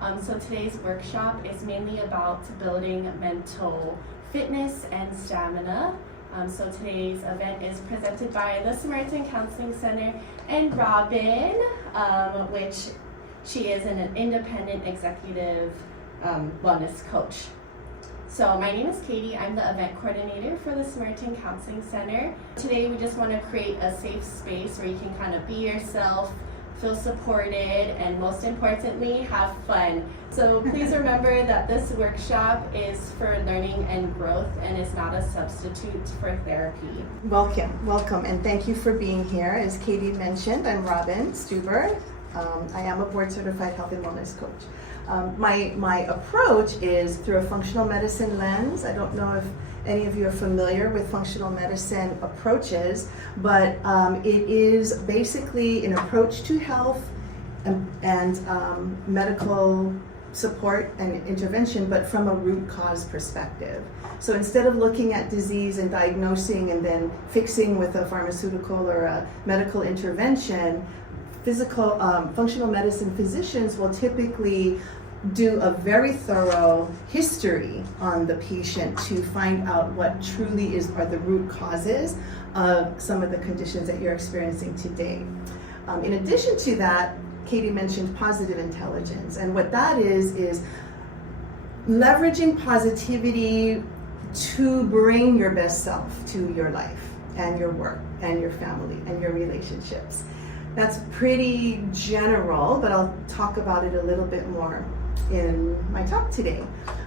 So today's workshop is mainly about building mental fitness and stamina. So today's event is presented by the Samaritan Counseling Center and Robin, which she is an independent executive wellness coach. So my name is Katie. I'm the event coordinator for the Samaritan Counseling Center. Today we just want to create a safe space where you can kind of be yourself, feel supported, and most importantly, have fun. So please remember that this workshop is for learning and growth and is not a substitute for therapy. Welcome, and thank you for being here. As Katie mentioned, I'm Robin Stueber. I am a board certified health and wellness coach. My approach is through a functional medicine lens. I don't know if any of you are familiar with functional medicine approaches, but it is basically an approach to health and medical support and intervention, but from a root cause perspective. So instead of looking at disease and diagnosing and then fixing with a pharmaceutical or a medical intervention, functional medicine physicians will typically do a very thorough history on the patient to find out what truly are the root causes of some of the conditions that you're experiencing today. In addition to that, Katie mentioned positive intelligence, and what that is leveraging positivity to bring your best self to your life and your work and your family and your relationships. That's pretty general, but I'll talk about it a little bit more in my talk today.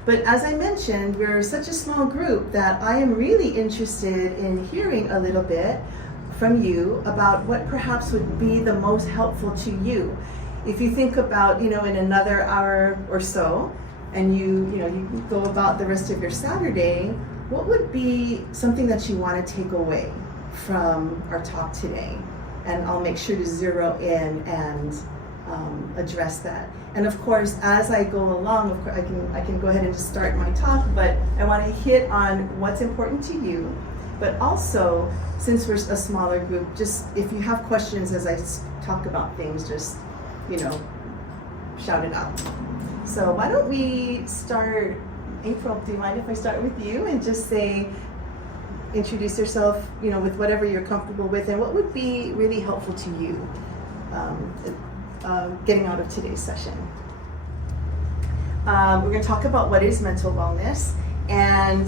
But as I mentioned, we're such a small group that I am really interested in hearing a little bit from you about what perhaps would be the most helpful to you. If you think about, in another hour or so, and you go about the rest of your Saturday, what would be something that you want to take away from our talk today? And I'll make sure to zero in and address that. And of course, as I go along, of course, I can go ahead and just start my talk, but I want to hit on what's important to you. But also, since we're a smaller group, just if you have questions as I talk about things, just, shout it out. So why don't we start, April, do you mind if I start with you and just introduce yourself, with whatever you're comfortable with, and what would be really helpful to you getting out of today's session. We're going to talk about what is mental wellness and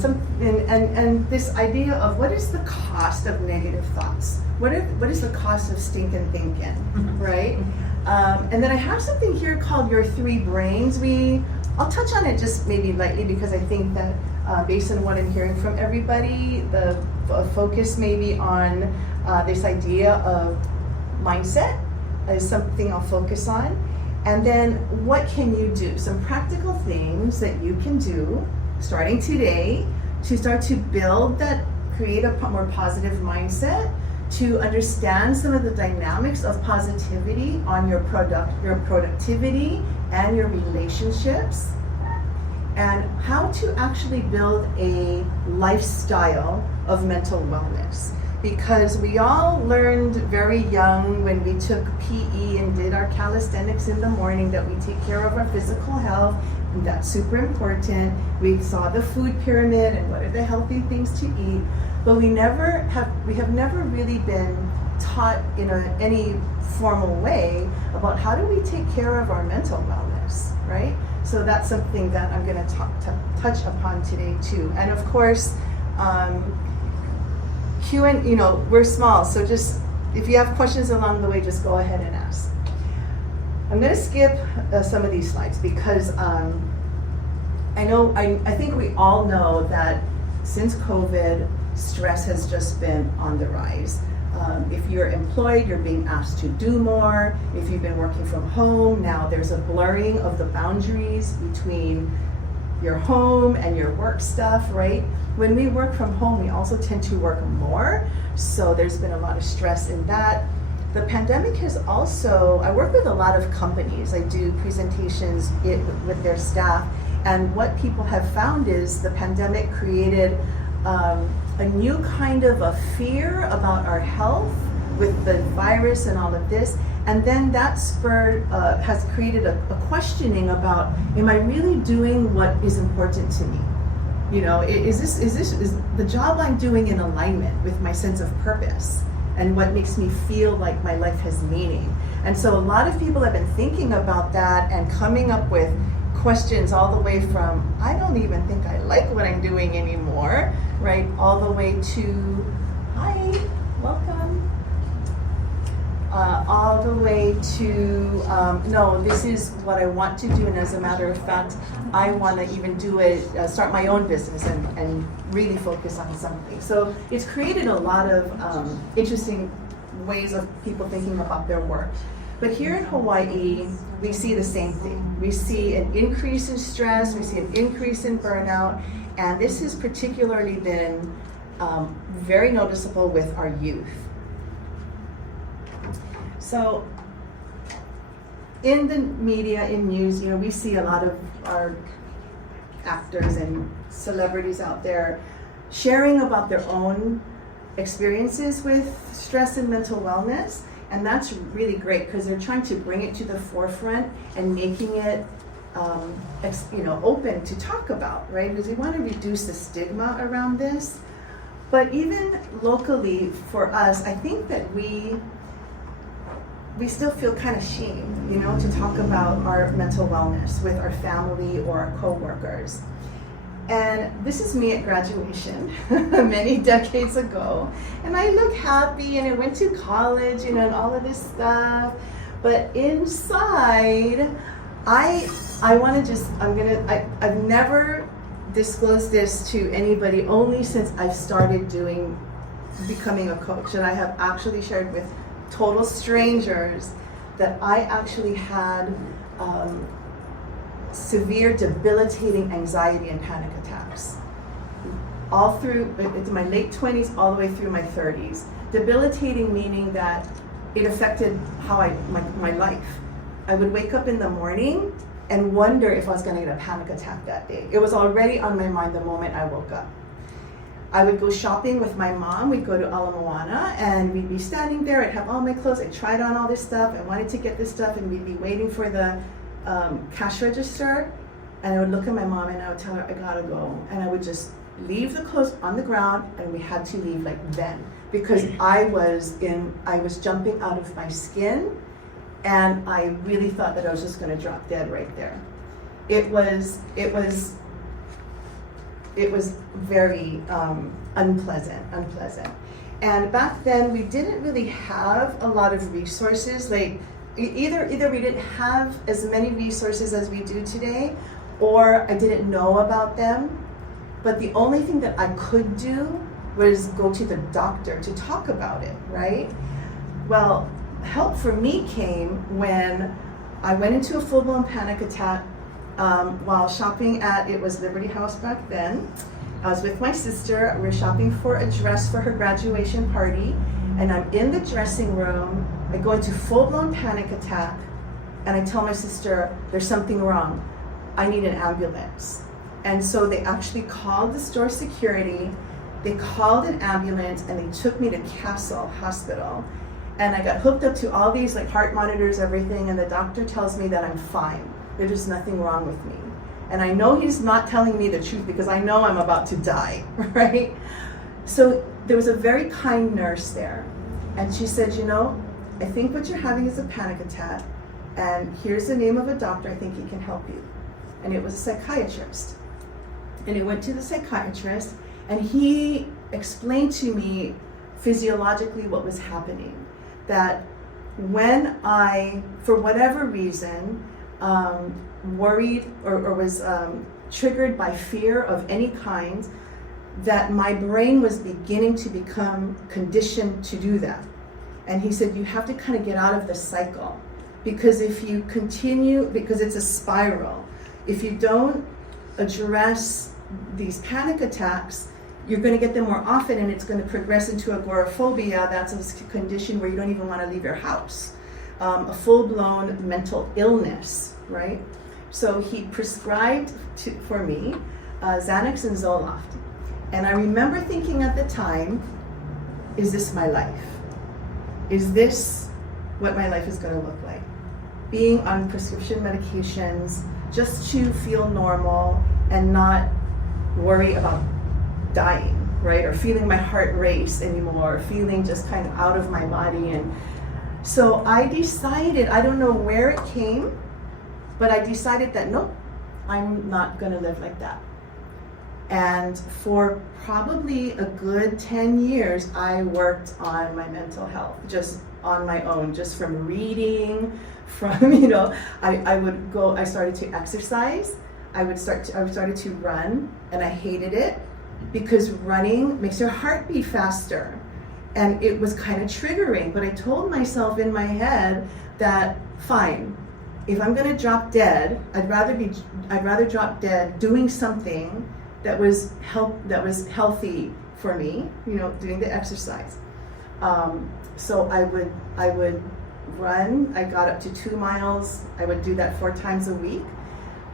this idea of what is the cost of negative thoughts. What is the cost of stinking thinking, right? And then I have something here called your three brains. I'll touch on it just maybe lightly because I think that based on what I'm hearing from everybody, the focus maybe on this idea of mindset is something I'll focus on. And then what can you do? Some practical things that you can do starting today to start to create a more positive mindset, to understand some of the dynamics of positivity on your productivity and your relationships, and how to actually build a lifestyle of mental wellness. Because we all learned very young when we took PE and did our calisthenics in the morning that we take care of our physical health, and that's super important. We saw the food pyramid and what are the healthy things to eat, but we have never really been taught in any formal way about how do we take care of our mental wellness, right? So that's something that I'm going to touch upon today too. And of course, we're small, so just if you have questions along the way, just go ahead and ask. I'm going to skip some of these slides because I think we all know that since COVID, stress has just been on the rise. If you're employed, you're being asked to do more. If you've been working from home, now there's a blurring of the boundaries between your home and your work stuff, right? When we work from home, we also tend to work more, so there's been a lot of stress in that. The pandemic has also, I work with a lot of companies. I do presentations with their staff, and what people have found is the pandemic created a new kind of a fear about our health with the virus and all of this. And then that spurred, has created a questioning about, am I really doing what is important to me? You know, is the job I'm doing in alignment with my sense of purpose and what makes me feel like my life has meaning? And so a lot of people have been thinking about that and coming up with questions all the way from, I don't even think I like what I'm doing anymore, right? All the way to, hi, welcome. All the way to, no, this is what I want to do, and as a matter of fact, I want to even do it, start my own business and really focus on something. So it's created a lot of interesting ways of people thinking about their work. But here in Hawaii, we see the same thing. We see an increase in stress, we see an increase in burnout, and this has particularly been very noticeable with our youth. So in the media, in news, you know, we see a lot of our actors and celebrities out there sharing about their own experiences with stress and mental wellness. And that's really great because they're trying to bring it to the forefront and making it open to talk about, right? Because we want to reduce the stigma around this. But even locally for us, I think that we still feel kind of shamed, you know, to talk about our mental wellness with our family or our coworkers. And this is me at graduation many decades ago. And I look happy and I went to college, you know, and all of this stuff. But inside, I've never disclosed this to anybody, only since I've started becoming a coach. And I have actually shared with total strangers that I actually had severe debilitating anxiety and panic attacks all through into my late 20s all the way through my 30s. Debilitating meaning that it affected how my life. I would wake up in the morning and wonder if I was going to get a panic attack that day. It was already on my mind the moment I woke up. I would go shopping with my mom. We'd go to Ala Moana and we'd be standing there. I'd have all my clothes. I tried on all this stuff. I wanted to get this stuff, and we'd be waiting for the cash register. And I would look at my mom and I would tell her, I gotta go. And I would just leave the clothes on the ground, and we had to leave like then, because I was jumping out of my skin, and I really thought that I was just gonna drop dead right there. It was very unpleasant. And back then we didn't really have a lot of resources. Like either we didn't have as many resources as we do today, or I didn't know about them. But the only thing that I could do was go to the doctor to talk about it, right? Well, help for me came when I went into a full-blown panic attack while shopping at, it was Liberty House back then. I was with my sister. We were shopping for a dress for her graduation party, and I'm in the dressing room. I go into full-blown panic attack, and I tell my sister, there's something wrong. I need an ambulance. And so they actually called the store security, they called an ambulance, and they took me to Castle Hospital. And I got hooked up to all these like heart monitors, everything, and the doctor tells me that I'm fine. There's nothing wrong with me. And I know he's not telling me the truth because I know I'm about to die, right? So there was a very kind nurse there. And she said, you know, I think what you're having is a panic attack. And here's the name of a doctor, I think he can help you. And it was a psychiatrist. And I went to the psychiatrist, and he explained to me physiologically what was happening. That when I, for whatever reason, worried or was triggered by fear of any kind, that my brain was beginning to become conditioned to do that. And he said, you have to kind of get out of the cycle, because if you continue, because it's a spiral, if you don't address these panic attacks, you're going to get them more often, and it's going to progress into agoraphobia. That's a condition where you don't even want to leave your house. A full-blown mental illness, right? So he prescribed for me Xanax and Zoloft. And I remember thinking at the time, is this my life? is this what my life is going to look like? Being on prescription medications just to feel normal and not worry about dying, right? Or feeling my heart race anymore, or feeling just kind of out of my body. And so I decided, I don't know where it came, but I decided that nope, I'm not going to live like that. And for probably a good 10 years, I worked on my mental health, just on my own, just from reading, from, you know, I started to exercise. I started to run, and I hated it because running makes your heart beat faster. And it was kind of triggering, but I told myself in my head that, fine, if I'm gonna drop dead, I'd rather drop dead doing something that was healthy for me, you know, doing the exercise. So I would run. I got up to 2 miles. I would do that 4 times a week.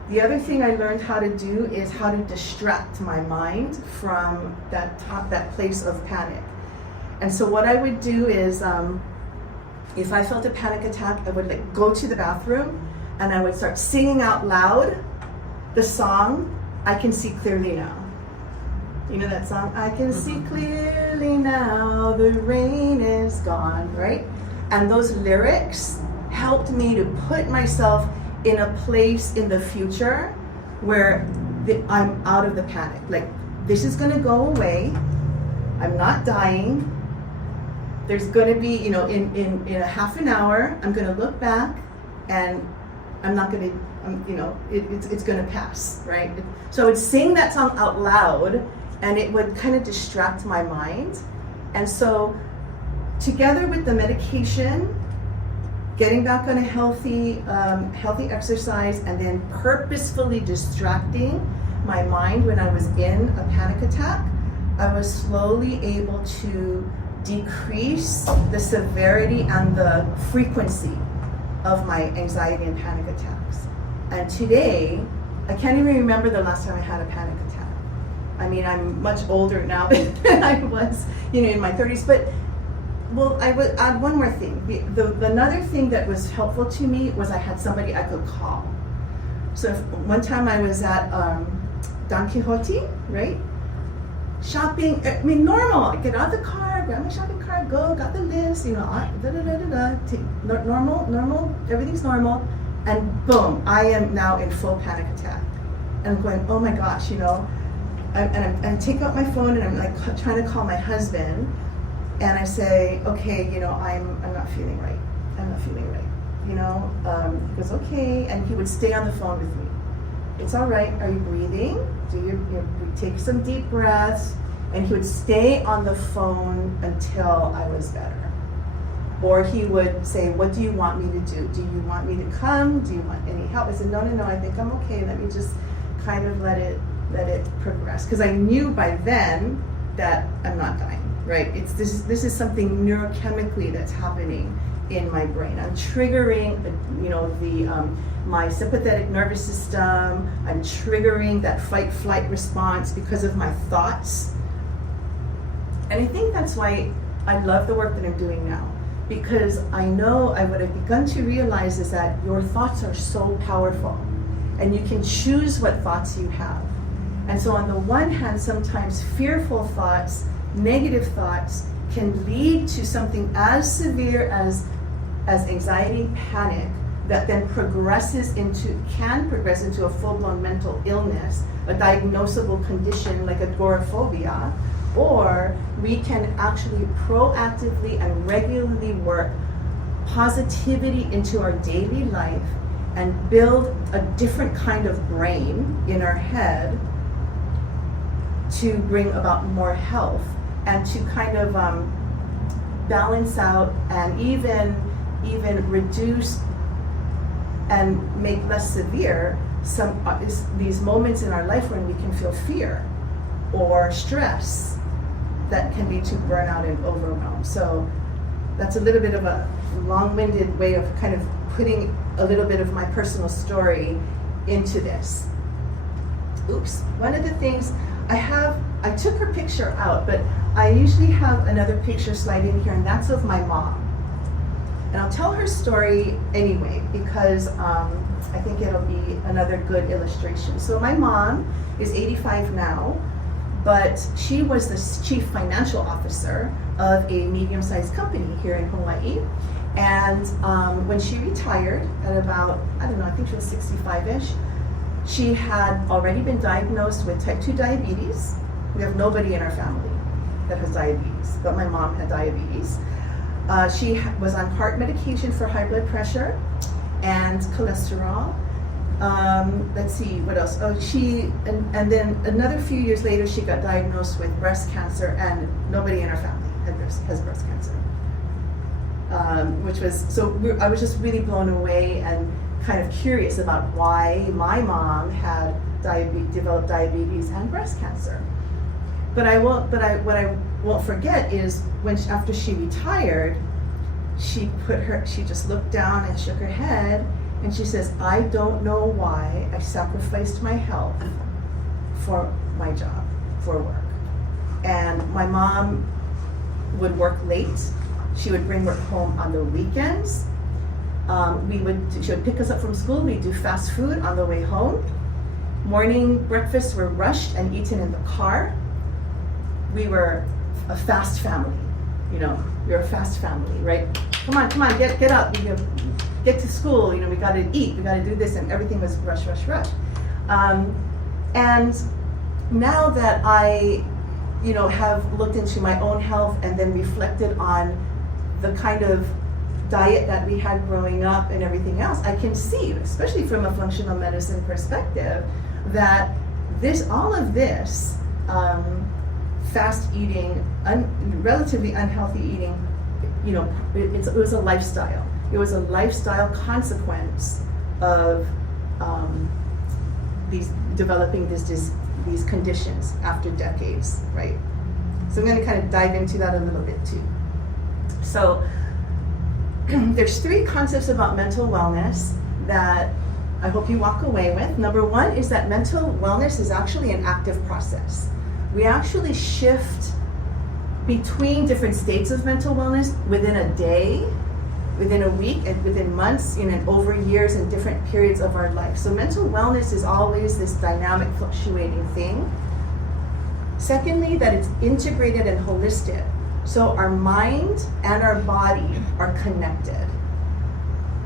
The other thing I learned how to do is how to distract my mind from that place of panic. And so what I would do is, if I felt a panic attack, I would go to the bathroom and I would start singing out loud the song, I Can See Clearly Now. You know that song? I can see clearly now, the rain is gone, right? And those lyrics helped me to put myself in a place in the future where I'm out of the panic. Like, this is gonna go away. I'm not dying. There's gonna be, you know, in a half an hour, I'm gonna look back and I'm not gonna, you know, it's gonna pass, right? So I would sing that song out loud and it would kind of distract my mind. And so together with the medication, getting back on a healthy exercise, and then purposefully distracting my mind when I was in a panic attack, I was slowly able to decrease the severity and the frequency of my anxiety and panic attacks. And today, I can't even remember the last time I had a panic attack. I mean, I'm much older now than I was, you know, in my 30s. But, well, I would add one more thing. Another thing that was helpful to me was I had somebody I could call. So one time I was at Don Quixote, right? Shopping, I mean, normal. I get out of the car, grab my shopping cart, go, got the list, you know, normal, everything's normal. And boom, I am now in full panic attack. And I'm going, oh my gosh, you know. And I take out my phone and I'm like trying to call my husband. And I say, okay, you know, I'm not feeling right. I'm not feeling right. You know, he goes, okay. And he would stay on the phone with me. It's all right. Are you breathing? You take some deep breaths. And he would stay on the phone until I was better. Or he would say, what do you want me to do? Do you want me to come? Do you want any help? I said, no, I think I'm okay. Let me just kind of let it progress. Because I knew by then that I'm not dying, right? This is something neurochemically that's happening in my brain. I'm triggering, you know, my sympathetic nervous system. I'm triggering that fight-flight response because of my thoughts. And I think that's why I love the work that I'm doing now. Because I know what I've begun to realize is that your thoughts are so powerful. And you can choose what thoughts you have. And so on the one hand, sometimes fearful thoughts, negative thoughts, can lead to something as severe as anxiety, panic, that then can progress into a full-blown mental illness, a diagnosable condition like agoraphobia, or we can actually proactively and regularly work positivity into our daily life and build a different kind of brain in our head to bring about more health and to kind of balance out and even reduce and make less severe some these moments in our life when we can feel fear or stress that can lead to burnout and overwhelm. So that's a little bit of a long-winded way of kind of putting a little bit of my personal story into this. Oops, one of the things I took her picture out, but I usually have another picture slide in here, and that's of my mom. And I'll tell her story anyway because I think it'll be another good illustration. So my mom is 85 now, but she was the chief financial officer of a medium-sized company here in Hawaii. And when she retired at about, I don't know, I think she was 65-ish, she had already been diagnosed with type 2 diabetes. We have nobody in our family that has diabetes, but my mom had diabetes. She was on heart medication for high blood pressure and cholesterol. Let's see, what else? Oh, and then another few years later, she got diagnosed with breast cancer, and nobody in our family has breast cancer. I was just really blown away and kind of curious about why my mom had developed diabetes and breast cancer. What I won't forget is after she retired, she just looked down and shook her head, and she says, "I don't know why I sacrificed my health for my job, for work." And my mom would work late. She would bring work home on the weekends. She would pick us up from school. We'd do fast food on the way home. Morning breakfasts were rushed and eaten in the car. We were a fast family, we were a fast family, right? Come on, get up, get to school, we gotta eat, we gotta do this, and everything was rush. And now that I, have looked into my own health and then reflected on the kind of diet that we had growing up and everything else, I can see, especially from a functional medicine perspective, that all of this, fast eating, relatively unhealthy eating, it was a lifestyle. It was a lifestyle consequence of developing these conditions after decades, right? So I'm going to kind of dive into that a little bit too. So there's 3 concepts about mental wellness that I hope you walk away with. Number 1 is that mental wellness is actually an active process. We actually shift between different states of mental wellness within a day, within a week, and within months, and over years and different periods of our life. So mental wellness is always this dynamic, fluctuating thing. Secondly, that it's integrated and holistic. So our mind and our body are connected.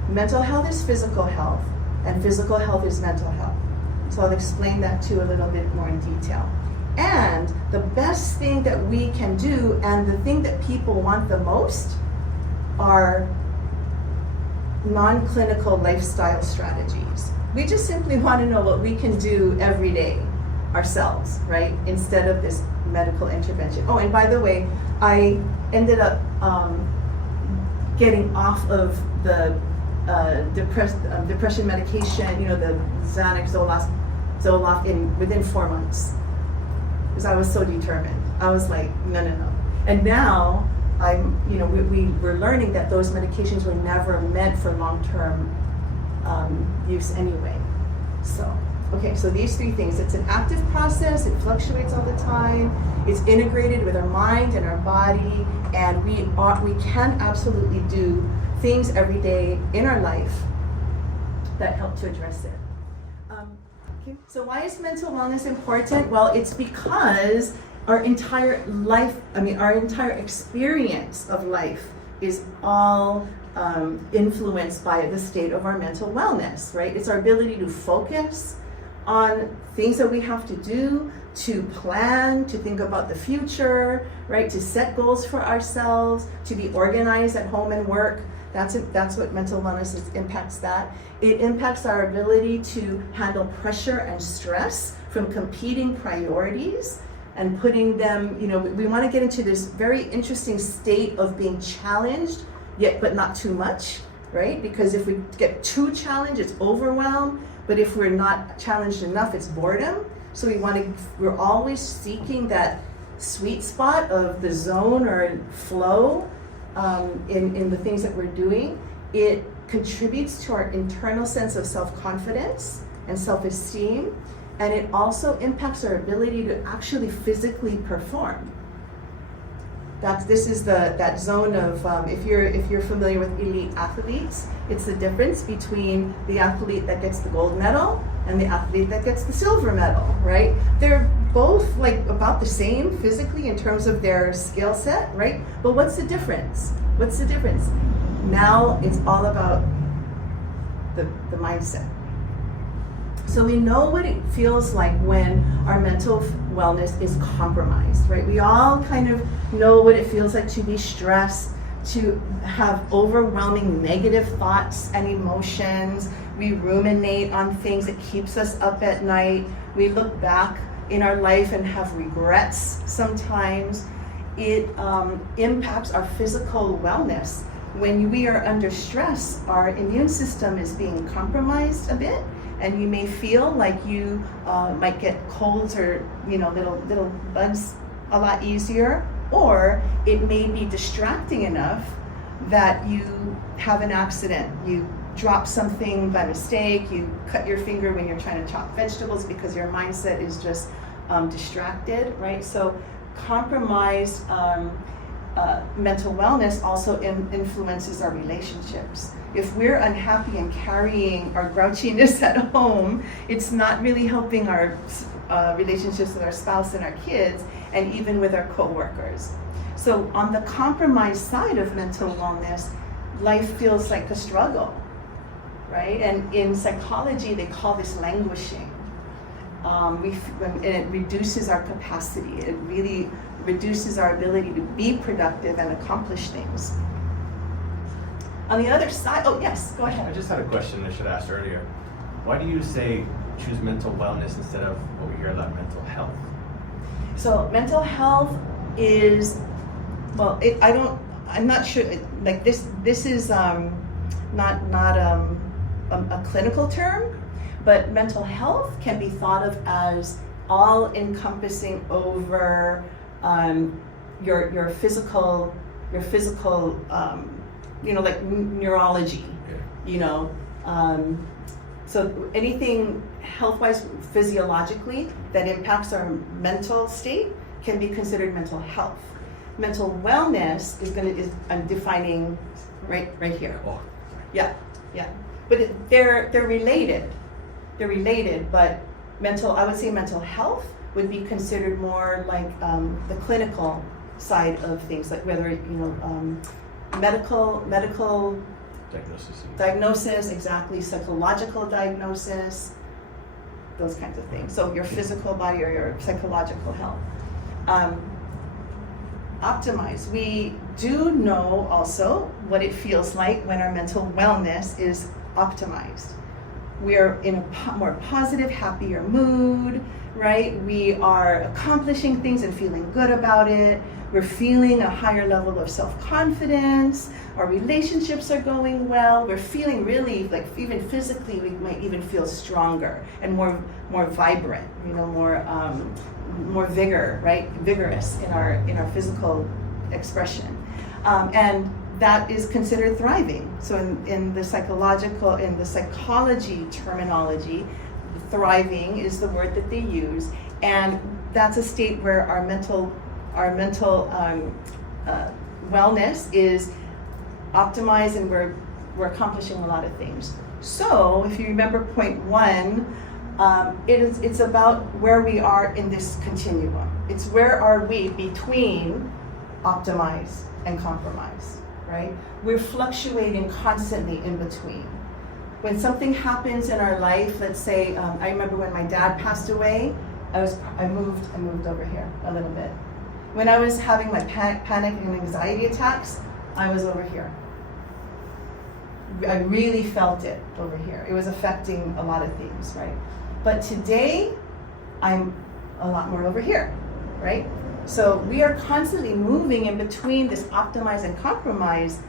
Mental health is physical health, and physical health is mental health. So I'll explain that too a little bit more in detail. And the best thing that we can do, and the thing that people want the most, are non-clinical lifestyle strategies. We just simply want to know what we can do every day ourselves, right? Instead of this medical intervention. Oh, and by the way, I ended up getting off of the depression medication, the Xanax, Zoloft, within 4 months. Because I was so determined. I was like, no. And now we're learning that those medications were never meant for long-term use anyway. So these 3 things. It's an active process. It fluctuates all the time. It's integrated with our mind and our body, and we can absolutely do things every day in our life that help to address it. So why is mental wellness important? Well, it's because our entire life, our entire experience of life is all influenced by the state of our mental wellness, right? It's our ability to focus on things that we have to do, to plan, to think about the future, right? To set goals for ourselves, to be organized at home and work. That's what mental wellness impacts that. It impacts our ability to handle pressure and stress from competing priorities and putting them, we want to get into this very interesting state of being challenged, but not too much, right? Because if we get too challenged, it's overwhelm. But if we're not challenged enough, it's boredom. So we're always seeking that sweet spot of the zone or flow in the things that we're doing. It contributes to our internal sense of self-confidence and self-esteem, and it also impacts our ability to actually physically perform. This is that zone of if you're familiar with elite athletes, it's the difference between the athlete that gets the gold medal and the athlete that gets the silver medal, right? They're both like about the same physically in terms of their skill set, right? But what's the difference? What's the difference? Now it's all about the mindset. So we know what it feels like when our mental wellness is compromised, right? We all kind of know what it feels like to be stressed, to have overwhelming negative thoughts and emotions. We ruminate on things that keeps us up at night. We look back in our life and have regrets sometimes. It impacts our physical wellness. When we are under stress, our immune system is being compromised a bit, and you may feel like you might get colds or little bugs a lot easier, or it may be distracting enough that you have an accident. You drop something by mistake, you cut your finger when you're trying to chop vegetables because your mindset is just distracted, right? So compromised mental wellness also influences our relationships. If we're unhappy and carrying our grouchiness at home, it's not really helping our relationships with our spouse and our kids, and even with our coworkers. So on the compromised side of mental wellness, life feels like a struggle, right? And in psychology, they call this languishing. And it reduces our capacity. It really reduces our ability to be productive and accomplish things. On the other side, oh yes, go ahead. I just had a question I should have asked earlier. Why do you say choose mental wellness instead of what we hear about mental health? So mental health is, well, I'm not sure, like this is not a clinical term, but mental health can be thought of as all encompassing over your physical, like neurology, so anything health-wise, physiologically, that impacts our mental state can be considered mental health. Mental wellness I'm defining right here. Oh. Yeah. But they're related. They're related, but I would say mental health would be considered more like the clinical side of things, like whether medical diagnosis, exactly, psychological diagnosis, those kinds of things. So your physical body or your psychological health. Optimize. We do know also what it feels like when our mental wellness is optimized. We're in a more positive, happier mood, right? We are accomplishing things and feeling good about it. We're feeling a higher level of self-confidence. Our relationships are going well. We're feeling really, like, even physically, we might even feel stronger and more vibrant, more vigor, right? Vigorous in our physical expression. And that is considered thriving. So in the psychology terminology, thriving is the word that they use, and that's a state where our mental wellness is optimized, and we're accomplishing a lot of things. So if you remember point 1, it's about where we are in this continuum. It's where are we between optimize and compromise, right? We're fluctuating constantly in between. When something happens in our life, let's say, I remember when my dad passed away, I moved over here a little bit. When I was having my panic and anxiety attacks, I was over here. I really felt it over here. It was affecting a lot of things, right? But today, I'm a lot more over here, right? So we are constantly moving in between this optimize and compromise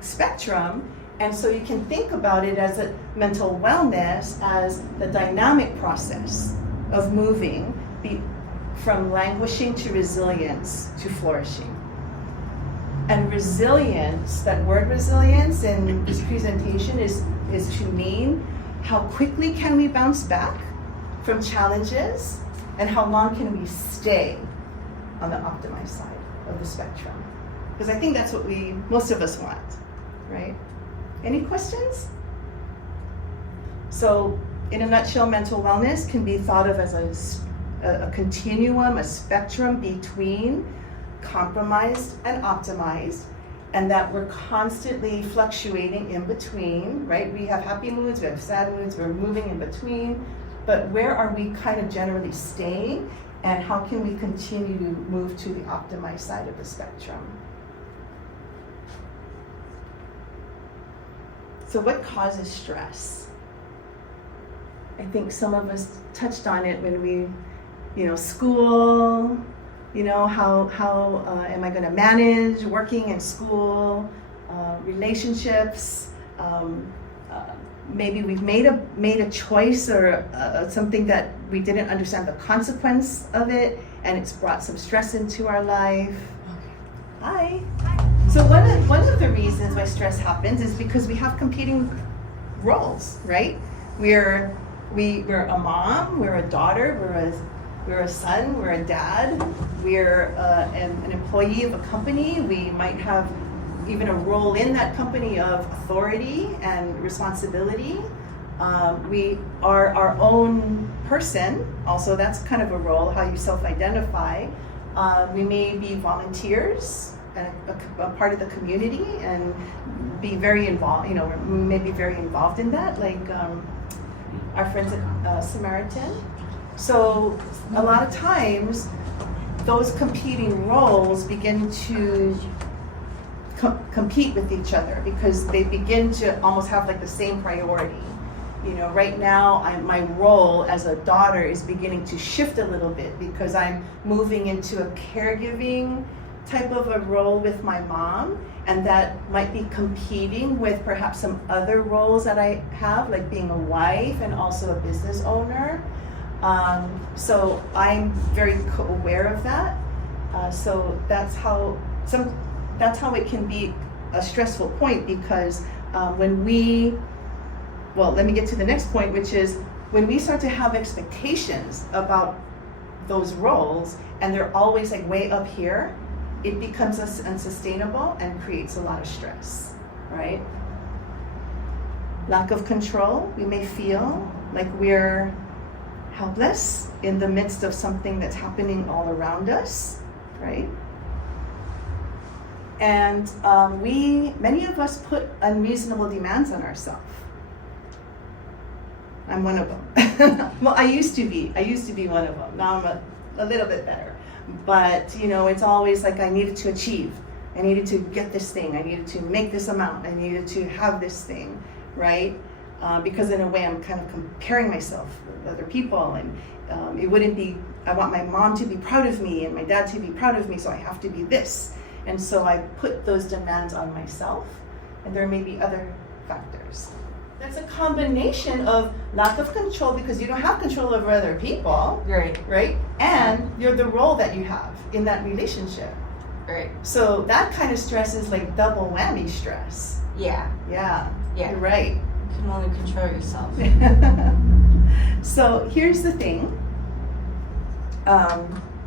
spectrum. And so you can think about it as a mental wellness as the dynamic process of moving from languishing to resilience to flourishing. And resilience, that word resilience in this presentation is to mean how quickly can we bounce back from challenges and how long can we stay on the optimized side. of the spectrum. Because I think that's what most of us want, right? Any questions? So in a nutshell, mental wellness can be thought of as a continuum, a spectrum between compromised and optimized, and that we're constantly fluctuating in between, right? We have happy moods, we have sad moods, we're moving in between, but where are we kind of generally staying, and how can we continue to move to the optimized side of the spectrum? So what causes stress? I think some of us touched on it when we, school, how am I going to manage working and school, relationships, maybe we've made a choice or something that we didn't understand the consequence of it, and it's brought some stress into our life. Hi. So one of the reasons why stress happens is because we have competing roles, right? We're a mom, we're a daughter, we're a son, we're a dad, we're an employee of a company. We might have even a role in that company of authority and responsibility. We are our own person, also that's kind of a role, how you self-identify. We may be volunteers, a part of the community, and be very involved, we may be very involved in that, like our friends at Samaritan. So a lot of times, those competing roles begin to compete with each other because they begin to almost have like the same priority. Right now, my role as a daughter is beginning to shift a little bit because I'm moving into a caregiving type of a role with my mom, and that might be competing with perhaps some other roles that I have, like being a wife and also a business owner. So I'm very aware of that. So that's how it can be a stressful point because let me get to the next point, which is when we start to have expectations about those roles and they're always like way up here, it becomes unsustainable and creates a lot of stress, right? Lack of control, we may feel like we're helpless in the midst of something that's happening all around us, right? And many of us put unreasonable demands on ourselves. I'm one of them. Well, I used to be one of them. Now I'm a little bit better. But, it's always like I needed to achieve. I needed to get this thing. I needed to make this amount. I needed to have this thing, right? Because in a way I'm kind of comparing myself with other people, and it wouldn't be, I want my mom to be proud of me and my dad to be proud of me, so I have to be this. And so I put those demands on myself, and there may be other factors. That's a combination of lack of control because you don't have control over other people, right? And you're the role that you have in that relationship. Right. So that kind of stress is like double whammy stress. Yeah. You're right. You can only control yourself. So here's the thing.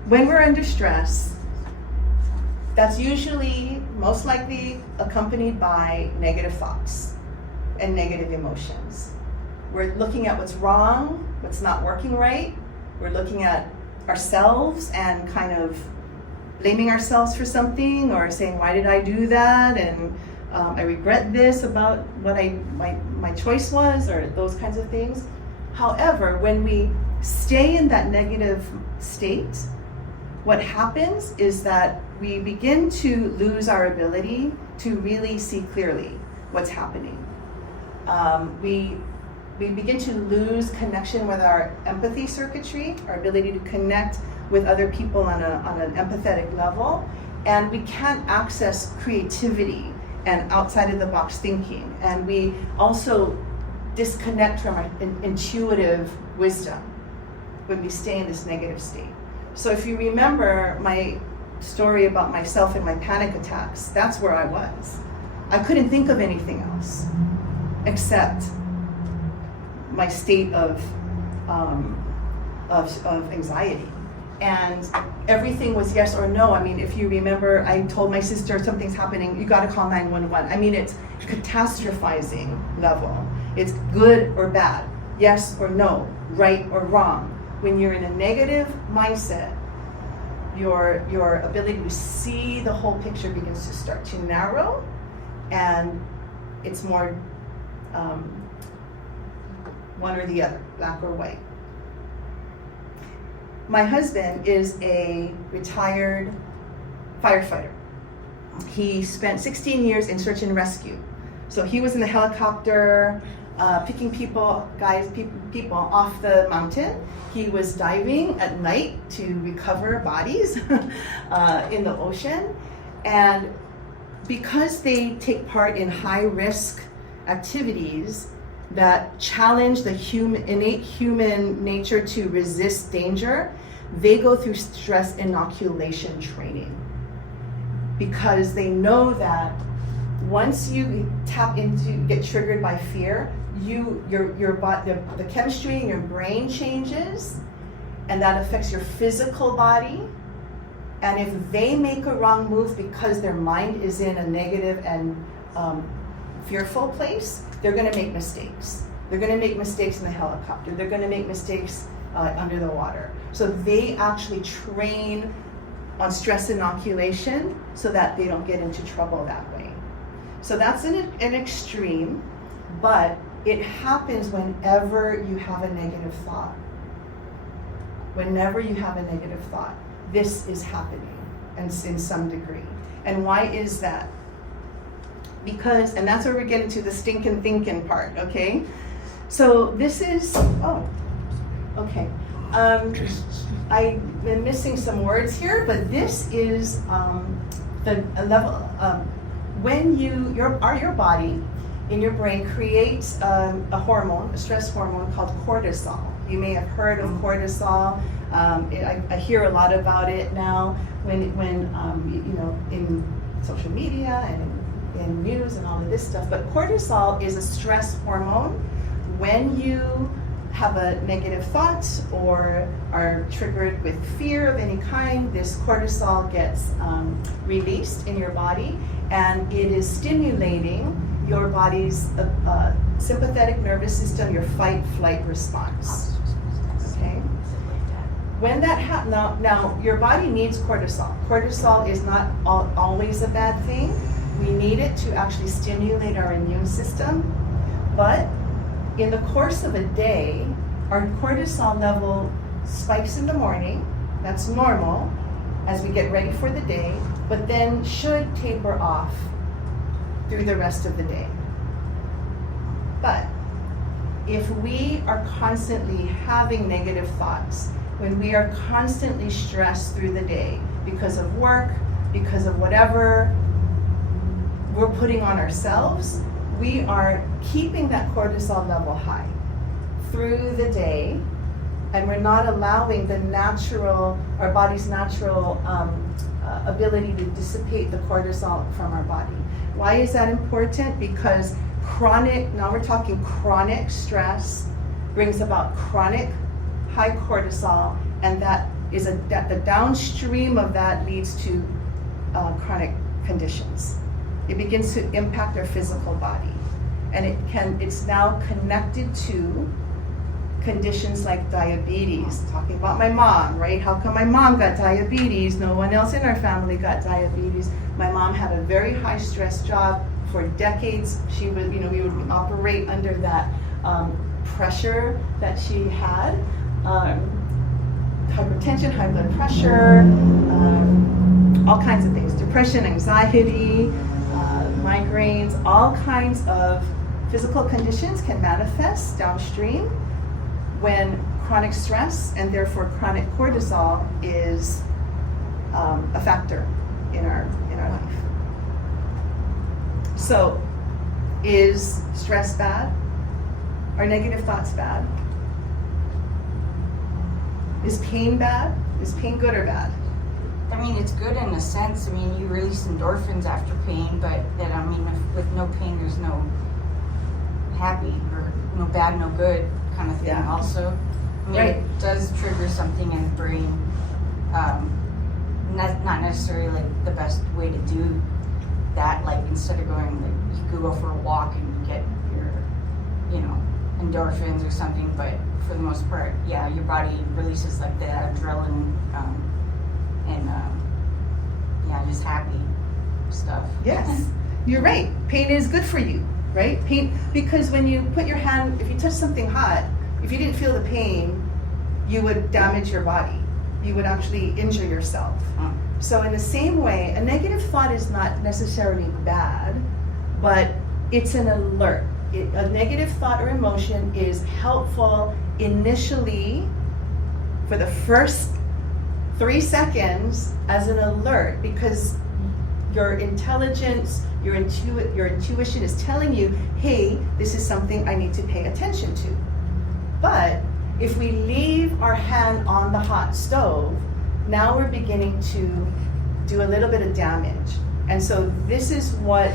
When we're under stress, that's usually most likely accompanied by negative thoughts and negative emotions. We're looking at what's wrong, what's not working right. We're looking at ourselves and kind of blaming ourselves for something or saying, why did I do that? And I regret this about what my choice was, or those kinds of things. However, when we stay in that negative state, what happens is that we begin to lose our ability to really see clearly what's happening. We begin to lose connection with our empathy circuitry, our ability to connect with other people on an empathetic level, and we can't access creativity and outside of the box thinking. And we also disconnect from our intuitive wisdom when we stay in this negative state. So if you remember my story about myself and my panic attacks, that's where I was. I couldn't think of anything else except my state of anxiety. and everything was yes or no. I mean, if you remember, I told my sister something's happening, you gotta call 911. I mean, it's catastrophizing level. It's good or bad, yes or no, right or wrong. When you're in a negative mindset, your ability to see the whole picture begins to start to narrow, and it's more one or the other, black or white. My husband is a retired firefighter. He spent 16 years in search and rescue. So he was in the helicopter, picking people off the mountain. He was diving at night to recover bodies in the ocean. And because they take part in high-risk activities that challenge the innate human nature to resist danger, they go through stress inoculation training, because they know that once you get triggered by fear, the chemistry in your brain changes, and that affects your physical body. And if they make a wrong move because their mind is in a negative and fearful place, they're going to make mistakes. They're going to make mistakes in the helicopter. They're going to make mistakes under the water. So they actually train on stress inoculation so that they don't get into trouble that way. So that's an extreme, but it happens whenever you have a negative thought. Whenever you have a negative thought, this is happening, and in some degree. And why is that? Because, and that's where we get into the stinking thinking part, okay? So this is, okay. I've been missing some words here, but this is the level, when your body in your brain creates a hormone, a stress hormone called cortisol. You may have heard of cortisol. I hear a lot about it now when in social media and in news and all of this stuff. But cortisol is a stress hormone. When you have a negative thought or are triggered with fear of any kind, this cortisol gets released in your body, and it is stimulating your body's sympathetic nervous system, your fight-flight response. Okay? When that happens, now your body needs cortisol. Cortisol is not always a bad thing. We need it to actually stimulate our immune system. But in the course of a day, our cortisol level spikes in the morning. That's normal as we get ready for the day, but then should taper off through the rest of the day. But if we are constantly having negative thoughts, when we are constantly stressed through the day because of work, because of whatever we're putting on ourselves, we are keeping that cortisol level high through the day, and we're not allowing our body's natural ability to dissipate the cortisol from our body. Why is that important? Because now we're talking chronic stress brings about chronic high cortisol, and that is the downstream of that leads to chronic conditions. It begins to impact our physical body, and it's now connected to conditions like diabetes. Talking about my mom, right? How come my mom got diabetes? No one else in our family got diabetes. My mom had a very high stress job for decades. She would, we would operate under that pressure that she had. Hypertension, high blood pressure, all kinds of things. Depression, anxiety, migraines, all kinds of physical conditions can manifest downstream when chronic stress and therefore chronic cortisol is a factor in our life. So, is stress bad? Are negative thoughts bad? Is pain bad? Is pain good or bad? I mean, it's good in a sense. I mean, you release endorphins after pain, but with no pain, there's no happy, or no bad, no good kind of thing. Yeah. Also, I mean, Right. It does trigger something in the brain. not necessarily like the best way to do that. Like instead of going, like you could go for a walk and you get your, you know, endorphins or something. But for the most part, yeah, your body releases like that adrenaline, and yeah, just happy stuff. Yes, you're right. Pain is good for you, right? Pain, because when you put your hand, if you touch something hot, if you didn't feel the pain, you would damage your body. You would actually injure yourself. So in the same way, a negative thought is not necessarily bad, but it's an alert. A negative thought or emotion is helpful initially for the first 3 seconds as an alert, because your intelligence, your intuition is telling you, hey, this is something I need to pay attention to. But if we leave our hand on the hot stove, now we're beginning to do a little bit of damage. And so this is what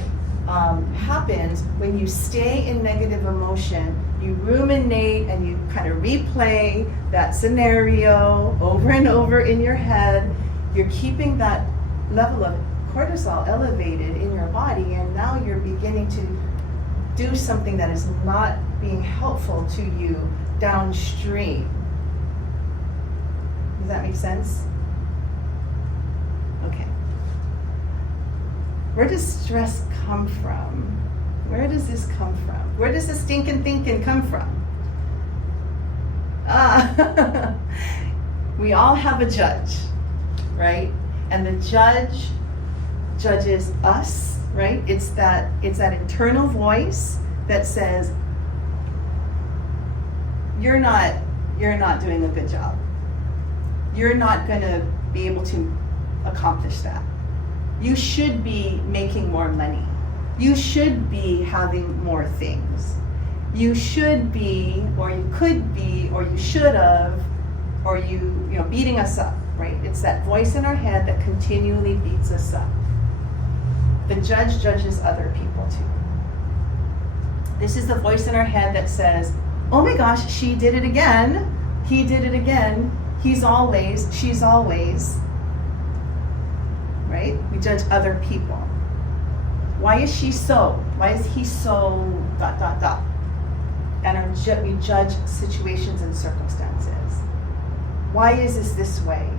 happens when you stay in negative emotion. You ruminate and you kind of replay that scenario over and over in your head. You're keeping that level of cortisol elevated in your body, and now you're beginning to do something that is not being helpful to you downstream. Does that make sense? Okay. Where does stress come from? Where does this come from? Where does the stinking thinking come from? We all have a judge, right? And the judge judges us, right? It's that internal voice that says, you're not doing a good job. You're not going to be able to accomplish that. You should be making more money. You should be having more things. You should be, or you could be, or you should have, or you know, beating us up, right? It's that voice in our head that continually beats us up. The judge judges other people too. This is the voice in our head that says, oh my gosh, she did it again. He did it again. He's always, she's always, right? We judge other people. Why is she so? Why is he so ... And we judge situations and circumstances. Why is this way?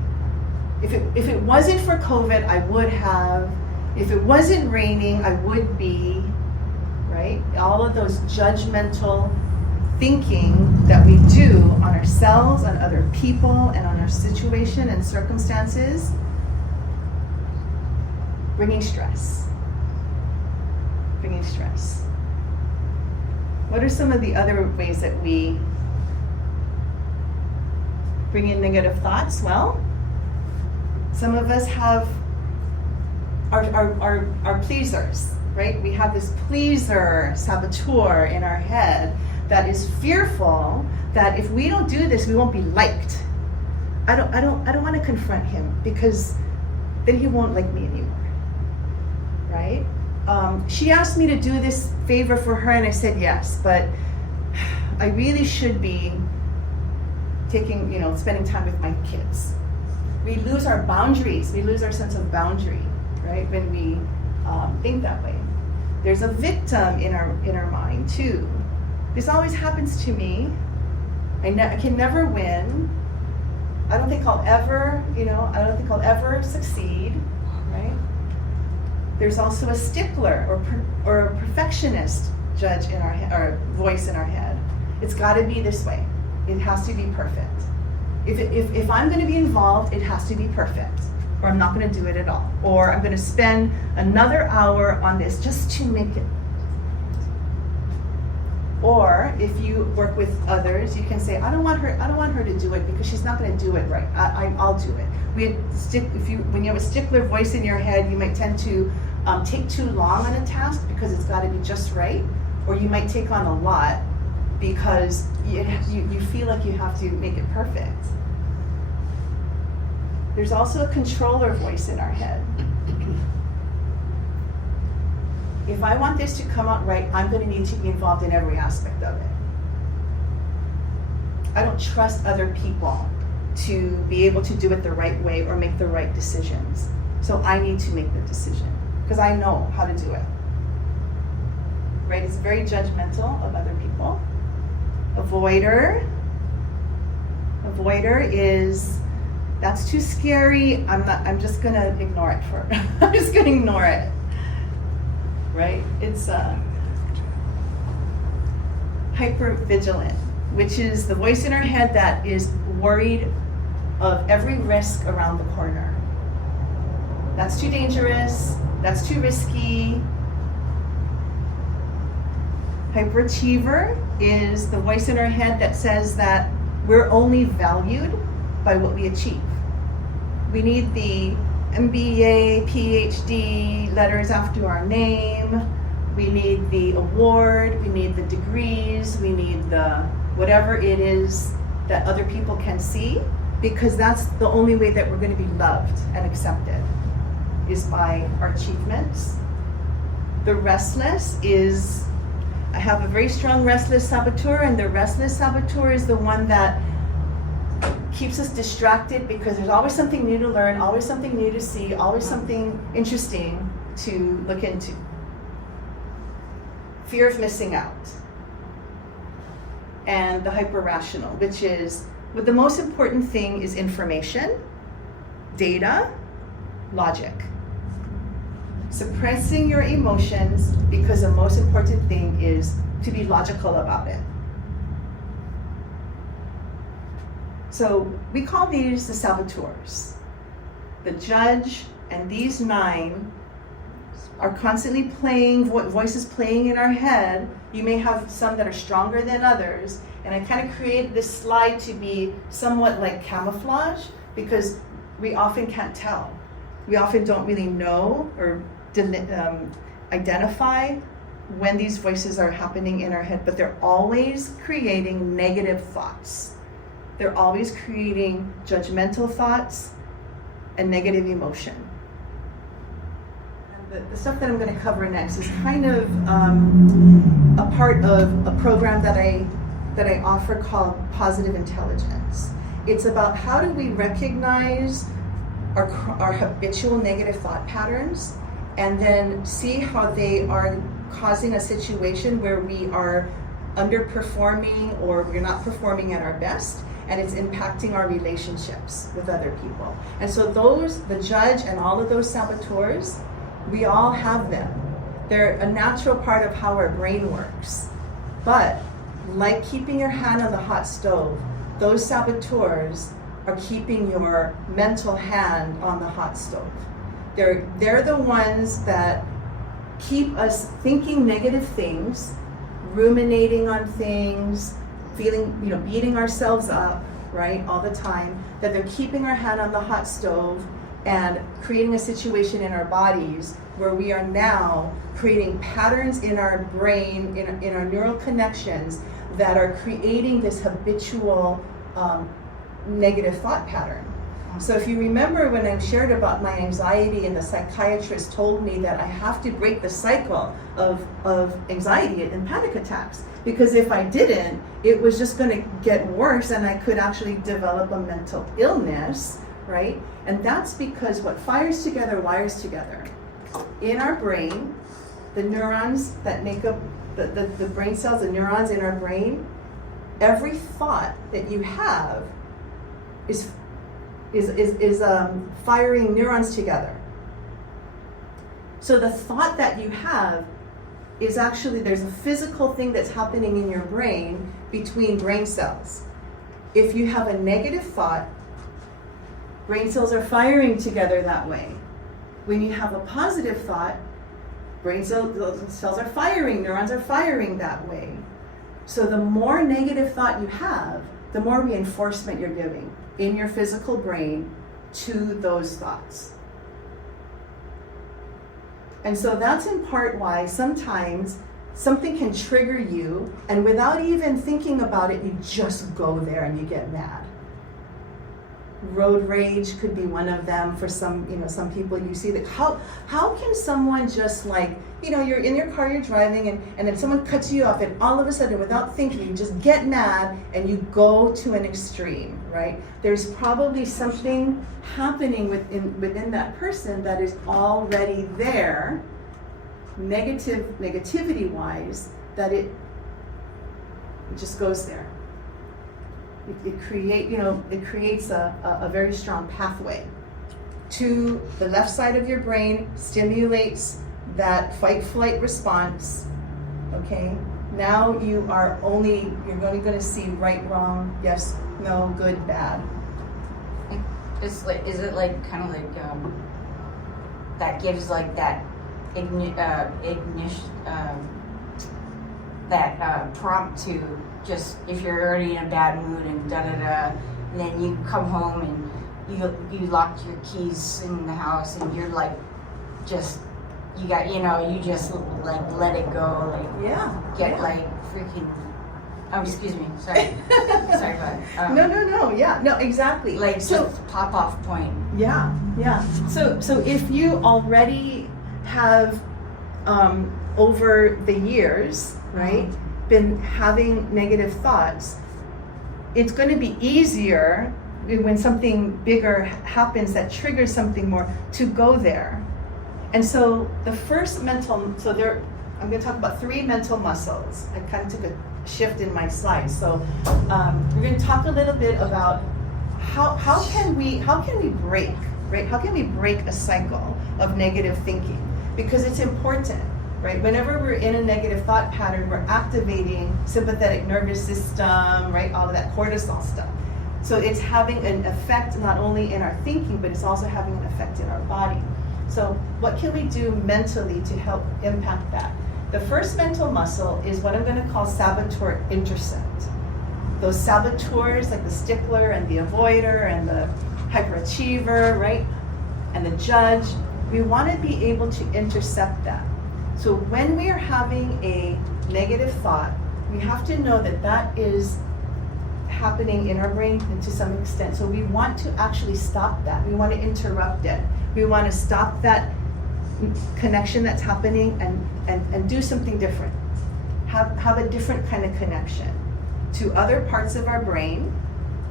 If it wasn't for COVID, I would have. If it wasn't raining, I would be, right? All of those judgmental thinking that we do on ourselves, on other people, and on our situation and circumstances, bringing stress. Bringing stress. What are some of the other ways that we bring in negative thoughts? Well, some of us have our pleasers, right? We have this pleaser saboteur in our head that is fearful that if we don't do this, we won't be liked. I don't want to confront him because then he won't like me anymore, right? She asked me to do this favor for her and I said yes, but I really should be spending time with my kids. We lose our boundaries. We lose our sense of boundary, right? When we think that way. There's a victim in our mind too. This always happens to me. I can never win. I don't think I'll ever succeed, right? There's also a stickler or a perfectionist judge in our head, or voice in our head. It's got to be this way. It has to be perfect. If I'm going to be involved, it has to be perfect, or I'm not going to do it at all, or I'm going to spend another hour on this just to make it. Or if you work with others, you can say, I don't want her to do it because she's not going to do it right. I'll do it. When you have a stickler voice in your head, you might tend to take too long on a task because it's got to be just right, or you might take on a lot because you feel like you have to make it perfect. There's also a controller voice in our head. If I want this to come out right, I'm going to need to be involved in every aspect of it. I don't trust other people to be able to do it the right way or make the right decisions. So I need to make the decision because I know how to do it. Right? It's very judgmental of other people. Avoider is, that's too scary. I'm just gonna ignore it I'm just gonna ignore it. Right? It's hypervigilant, which is the voice in our head that is worried of every risk around the corner. That's too dangerous, that's too risky. Hyperachiever is the voice in our head that says that we're only valued by what we achieve. We need the MBA, PhD letters after our name. We need the award, we need the degrees, we need the whatever it is that other people can see, because that's the only way that we're going to be loved and accepted, is by our achievements. The restless is, I have a very strong restless saboteur, and the restless saboteur is the one that keeps us distracted because there's always something new to learn, always something new to see, always something interesting to look into. Fear of missing out. And the hyper-rational, which is, but the most important thing is information, data, logic. Suppressing your emotions because the most important thing is to be logical about it. So we call these the saboteurs. The judge and these 9 are constantly playing, voices playing in our head. You may have some that are stronger than others. And I kind of created this slide to be somewhat like camouflage because we often can't tell. We often don't really know or identify when these voices are happening in our head, but they're always creating negative thoughts. They're always creating judgmental thoughts and negative emotion. The stuff that I'm going to cover next is kind of a part of a program that I offer called Positive Intelligence. It's about how do we recognize our habitual negative thought patterns and then see how they are causing a situation where we are underperforming or we're not performing at our best, and it's impacting our relationships with other people. And so the judge and all of those saboteurs, we all have them. They're a natural part of how our brain works. But like keeping your hand on the hot stove, those saboteurs are keeping your mental hand on the hot stove. They're the ones that keep us thinking negative things, ruminating on things, feeling, beating ourselves up, right, all the time, that they're keeping our hand on the hot stove and creating a situation in our bodies where we are now creating patterns in our brain, in our neural connections that are creating this habitual negative thought pattern. So if you remember when I shared about my anxiety and the psychiatrist told me that I have to break the cycle of anxiety and panic attacks, because if I didn't, it was just going to get worse and I could actually develop a mental illness, right? And that's because what fires together wires together. In our brain, the neurons that make up the brain cells, the neurons in our brain, every thought that you have is firing neurons together. So the thought that you have is actually, there's a physical thing that's happening in your brain between brain cells. If you have a negative thought, brain cells are firing together that way. When you have a positive thought, brain cells are firing, neurons are firing that way. So the more negative thought you have, the more reinforcement you're giving in your physical brain to those thoughts. And so that's in part why sometimes something can trigger you, and without even thinking about it, you just go there and you get mad. Road rage could be one of them for some, some people you see that. How can someone just like, you're in your car, you're driving, and then someone cuts you off, and all of a sudden, without thinking, you just get mad and you go to an extreme, right? There's probably something happening within that person that is already there, negativity-wise, that it just goes there. It creates a very strong pathway to the left side of your brain, stimulates that fight-flight response. Okay, now you're only going to see right, wrong, yes, no, good, bad. Is it like kind of like that gives like that prompt to just, if you're already in a bad mood and and then you come home and you locked your keys in the house and you're like just you just like let it go, like like freaking excuse me, sorry sorry about it. No, exactly, like so just pop off point. So if you already have over the years, right, been having negative thoughts, it's going to be easier when something bigger happens that triggers something more to go there. And so the first I'm going to talk about 3 mental muscles. I kind of took a shift in my slides. So we're going to talk a little bit about how can we break, right? How can we break a cycle of negative thinking? Because it's important. Right? Whenever we're in a negative thought pattern, we're activating sympathetic nervous system, right? All of that cortisol stuff. So it's having an effect not only in our thinking, but it's also having an effect in our body. So what can we do mentally to help impact that? The first mental muscle is what I'm going to call saboteur intercept. Those saboteurs, like the stickler and the avoider and the hyperachiever, right? And the judge, we want to be able to intercept that. So when we are having a negative thought, we have to know that that is happening in our brain to some extent. So we want to actually stop that. We want to interrupt it. We want to stop that connection that's happening and do something different. Have a different kind of connection to other parts of our brain,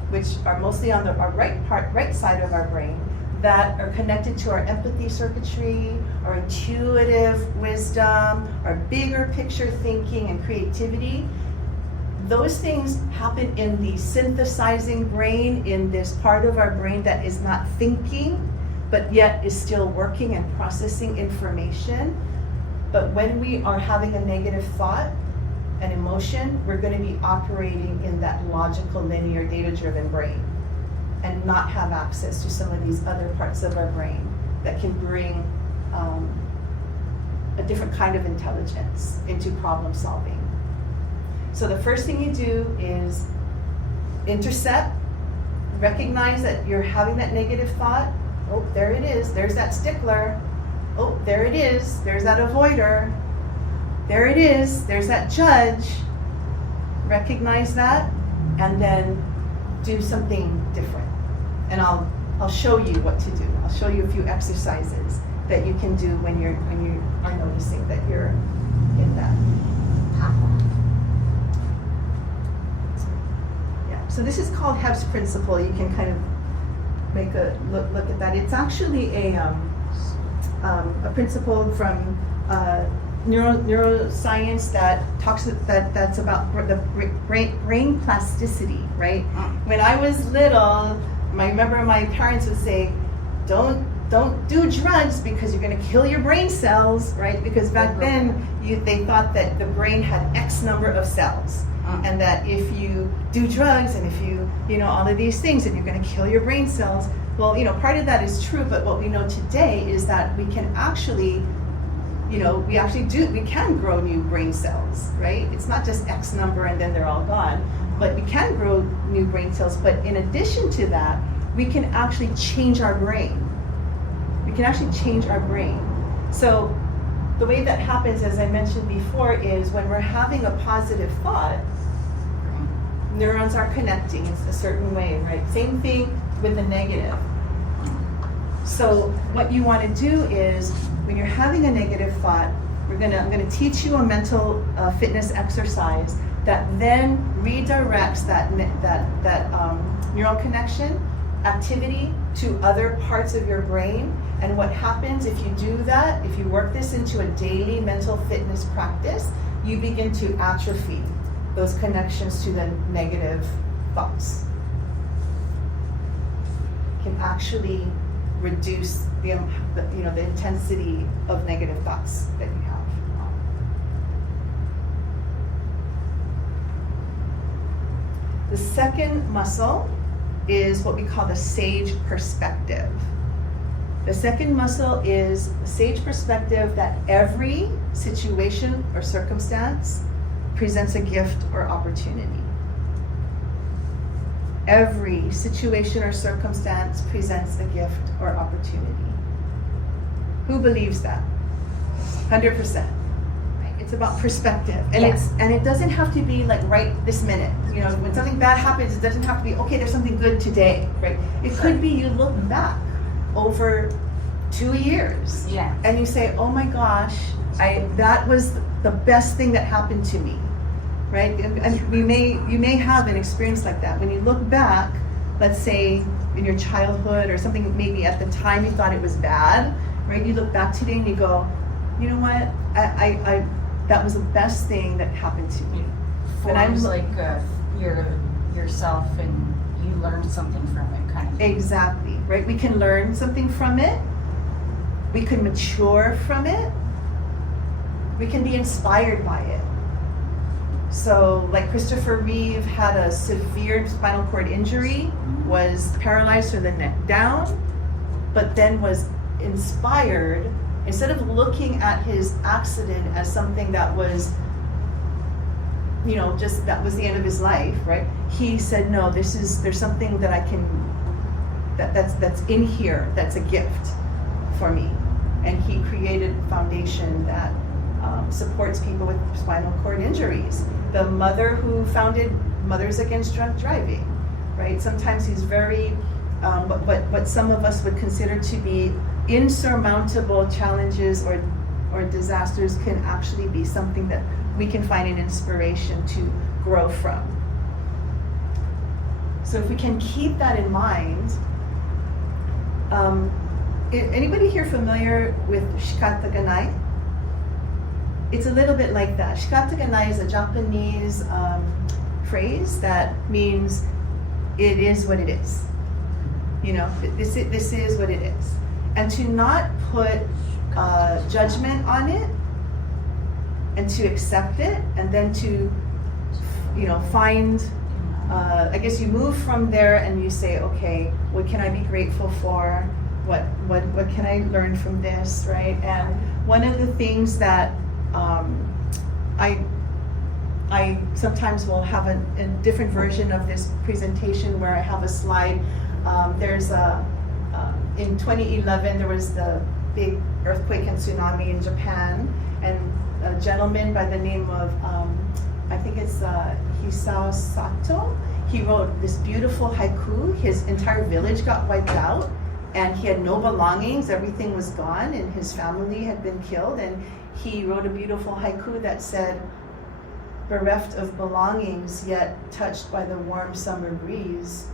which are mostly on our right side of our brain, that are connected to our empathy circuitry, our intuitive wisdom, our bigger picture thinking and creativity. Those things happen in the synthesizing brain, in this part of our brain that is not thinking, but yet is still working and processing information. But when we are having a negative thought, an emotion, we're going to be operating in that logical, linear, data-driven brain, and not have access to some of these other parts of our brain that can bring a different kind of intelligence into problem solving. So the first thing you do is intercept, recognize that you're having that negative thought. Oh, there it is, there's that stickler. Oh, there it is, there's that avoider. There it is, there's that judge. Recognize that, and then do something different. And I'll show you what to do. I'll show you a few exercises that you can do when you are noticing that you're in that path. Yeah. So this is called Hebb's principle. You can kind of make a look at that. It's actually a principle from neuroscience that talks that's about the brain plasticity, right? When I was little, I remember my parents would say, don't do drugs because you're going to kill your brain cells, right? Because back then they thought that the brain had X number of cells, and that if you do drugs and if you all of these things, then you're going to kill your brain cells. Well, part of that is true, but what we know today is that we can actually we can grow new brain cells, right? It's not just X number and then they're all gone, but we can grow new brain cells. But in addition to that, we can actually change our brain. We can actually change our brain. So the way that happens, as I mentioned before, is when we're having a positive thought, neurons are connecting, it's a certain way, right? Same thing with the negative. So what you want to do is, when you're having a negative thought, I'm gonna teach you a mental fitness exercise that then redirects that neural connection activity to other parts of your brain. And what happens if you do that, if you work this into a daily mental fitness practice, you begin to atrophy those connections to the negative thoughts. Can actually reduce the intensity of negative thoughts that you have. The second muscle is what we call the sage perspective. The second muscle is the sage perspective that every situation or circumstance presents a gift or opportunity. Every situation or circumstance presents a gift or opportunity. Who believes that? 100%. It's about perspective, and it doesn't have to be like right this minute. You know, when something bad happens, it doesn't have to be okay. There's something good today, right? It could be you look back over 2 years, and you say, "Oh my gosh, that was the best thing that happened to me," right? And you may have an experience like that when you look back. Let's say in your childhood or something, maybe at the time you thought it was bad, right? You look back today and you go, "You know what? I that was the best thing that happened to me." Forms like yourself, and you learned something from it, kind of thing. Exactly, right? We can learn something from it. We can mature from it. We can be inspired by it. So, like Christopher Reeve had a severe spinal cord injury, was paralyzed from the neck down, but then was inspired. Instead of looking at his accident as something that was, just that was the end of his life, right? He said, "No, there's something that I can, that's in here, that's a gift for me." And he created a foundation that supports people with spinal cord injuries. The mother who founded Mothers Against Drunk Driving, right? Sometimes he's very, what some of us would consider to be insurmountable challenges or disasters can actually be something that we can find an inspiration to grow from. So if we can keep that in mind, anybody here familiar with shikata ganai? It's a little bit like that. Shikata ganai is a Japanese phrase that means it is what it is. This is what it is. And to not put judgment on it, and to accept it, and then to, find, I guess you move from there and you say, okay, what can I be grateful for? What can I learn from this, right? And one of the things that I sometimes will have a different version of this presentation where I have a slide. There's in 2011, there was the big earthquake and tsunami in Japan, and a gentleman by the name of, I think it's Hisao Sato, he wrote this beautiful haiku. His entire village got wiped out, and he had no belongings, everything was gone, and his family had been killed, and he wrote a beautiful haiku that said, "Bereft of belongings, yet touched by the warm summer breeze."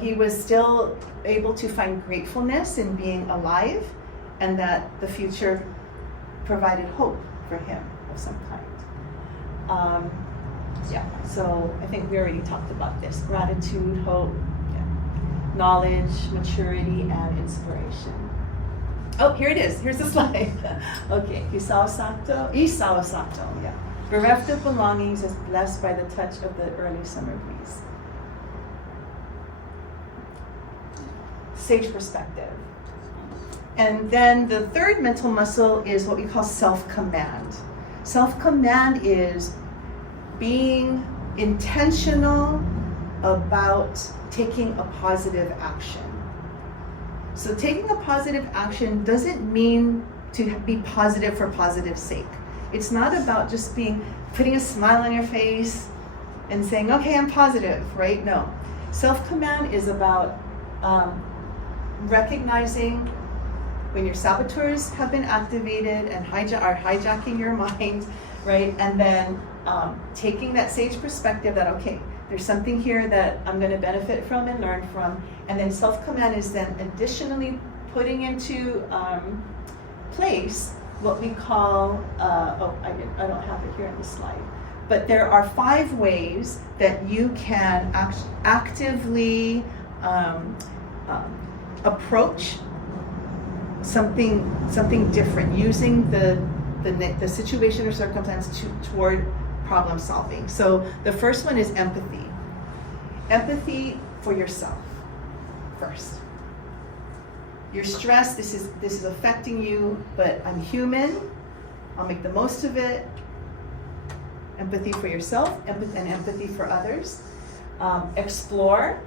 He was still able to find gratefulness in being alive, and that the future provided hope for him of some kind. So I think we already talked about this. Gratitude, hope, knowledge, maturity, and inspiration. Oh, here it is. Here's the slide. Okay, Isao Sato, yeah. Bereft of belongings is blessed by the touch of the early summer breeze. Sage perspective. And then the third mental muscle is what we call self-command. Self-command is being intentional about taking a positive action. So taking a positive action doesn't mean to be positive for positive's sake. It's not about just putting a smile on your face, and saying, okay, I'm positive, right? No. Self-command is about recognizing when your saboteurs have been activated and are hijacking your mind, right? And then taking that sage perspective that, okay, there's something here that I'm going to benefit from and learn from. And then self-command is then additionally putting into place what we call, I don't have it here on the slide, but there are 5 ways that you can actively approach something different, using the situation or circumstance toward problem solving. So the first one is empathy. Empathy for yourself first. You're stressed, this is affecting you, but I'm human, I'll make the most of it. Empathy for yourself and empathy for others. Explore.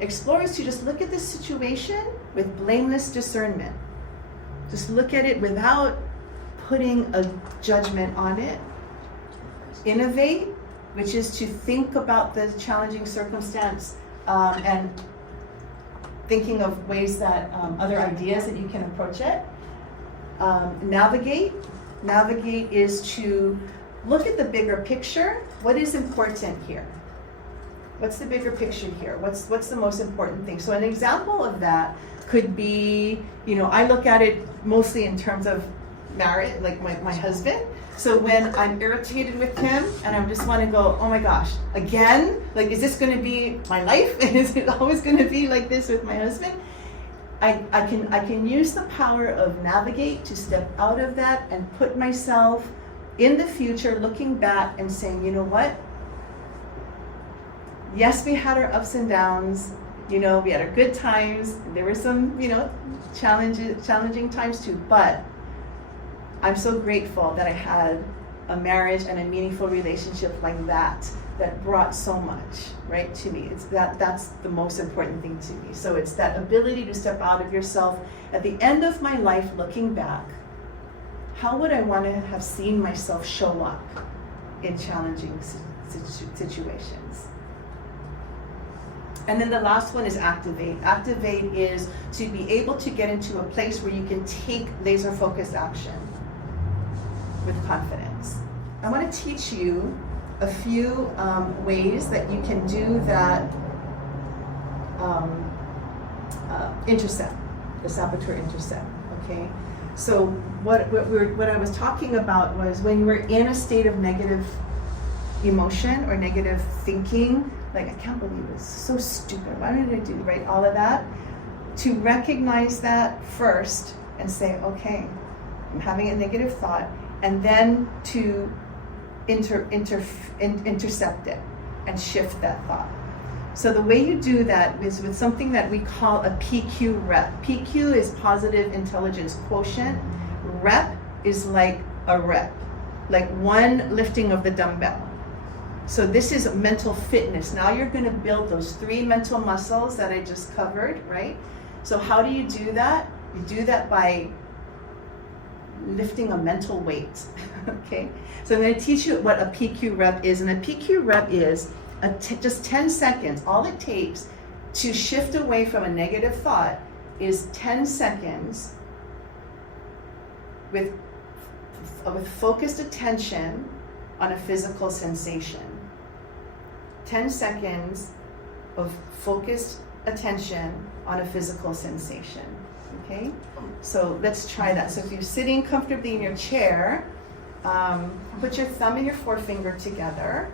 Explore is to just look at this situation with blameless discernment. Just look at it without putting a judgment on it. Innovate, which is to think about the challenging circumstance and thinking of ways that other ideas that you can approach it. Navigate. Navigate is to look at the bigger picture. What is important here? What's the bigger picture here? What's the most important thing? So an example of that could be, I look at it mostly in terms of marriage, like my husband. So when I'm irritated with him and I just want to go, oh my gosh, again? Like, is this going to be my life? Is it always going to be like this with my husband? I can use the power of navigate to step out of that and put myself in the future, looking back and saying, you know what? Yes, we had our ups and downs. We had our good times. There were some, challenging times too. But I'm so grateful that I had a marriage and a meaningful relationship like that brought so much, right, to me. That's the most important thing to me. So it's that ability to step out of yourself. At the end of my life, looking back, how would I want to have seen myself show up in challenging situations? And then the last one is activate. Activate is to be able to get into a place where you can take laser focused action with confidence. I want to teach you a few ways that you can do that intercept, the saboteur intercept, okay? So what I was talking about was when you were in a state of negative emotion or negative thinking, like, I can't believe this, so stupid, why did I do, right, all of that, to recognize that first and say, okay, I'm having a negative thought, and then to intercept it and shift that thought. So the way you do that is with something that we call a PQ rep. PQ is positive intelligence quotient. Rep is like a rep, like one lifting of the dumbbell. So this is mental fitness. Now you're going to build those 3 mental muscles that I just covered, right? So how do you do that? You do that by lifting a mental weight, okay? So I'm going to teach you what a PQ rep is. And a PQ rep is just 10 seconds. All it takes to shift away from a negative thought is 10 seconds with focused attention on a physical sensation. 10 seconds of focused attention on a physical sensation, okay? So let's try that. So if you're sitting comfortably in your chair, put your thumb and your forefinger together,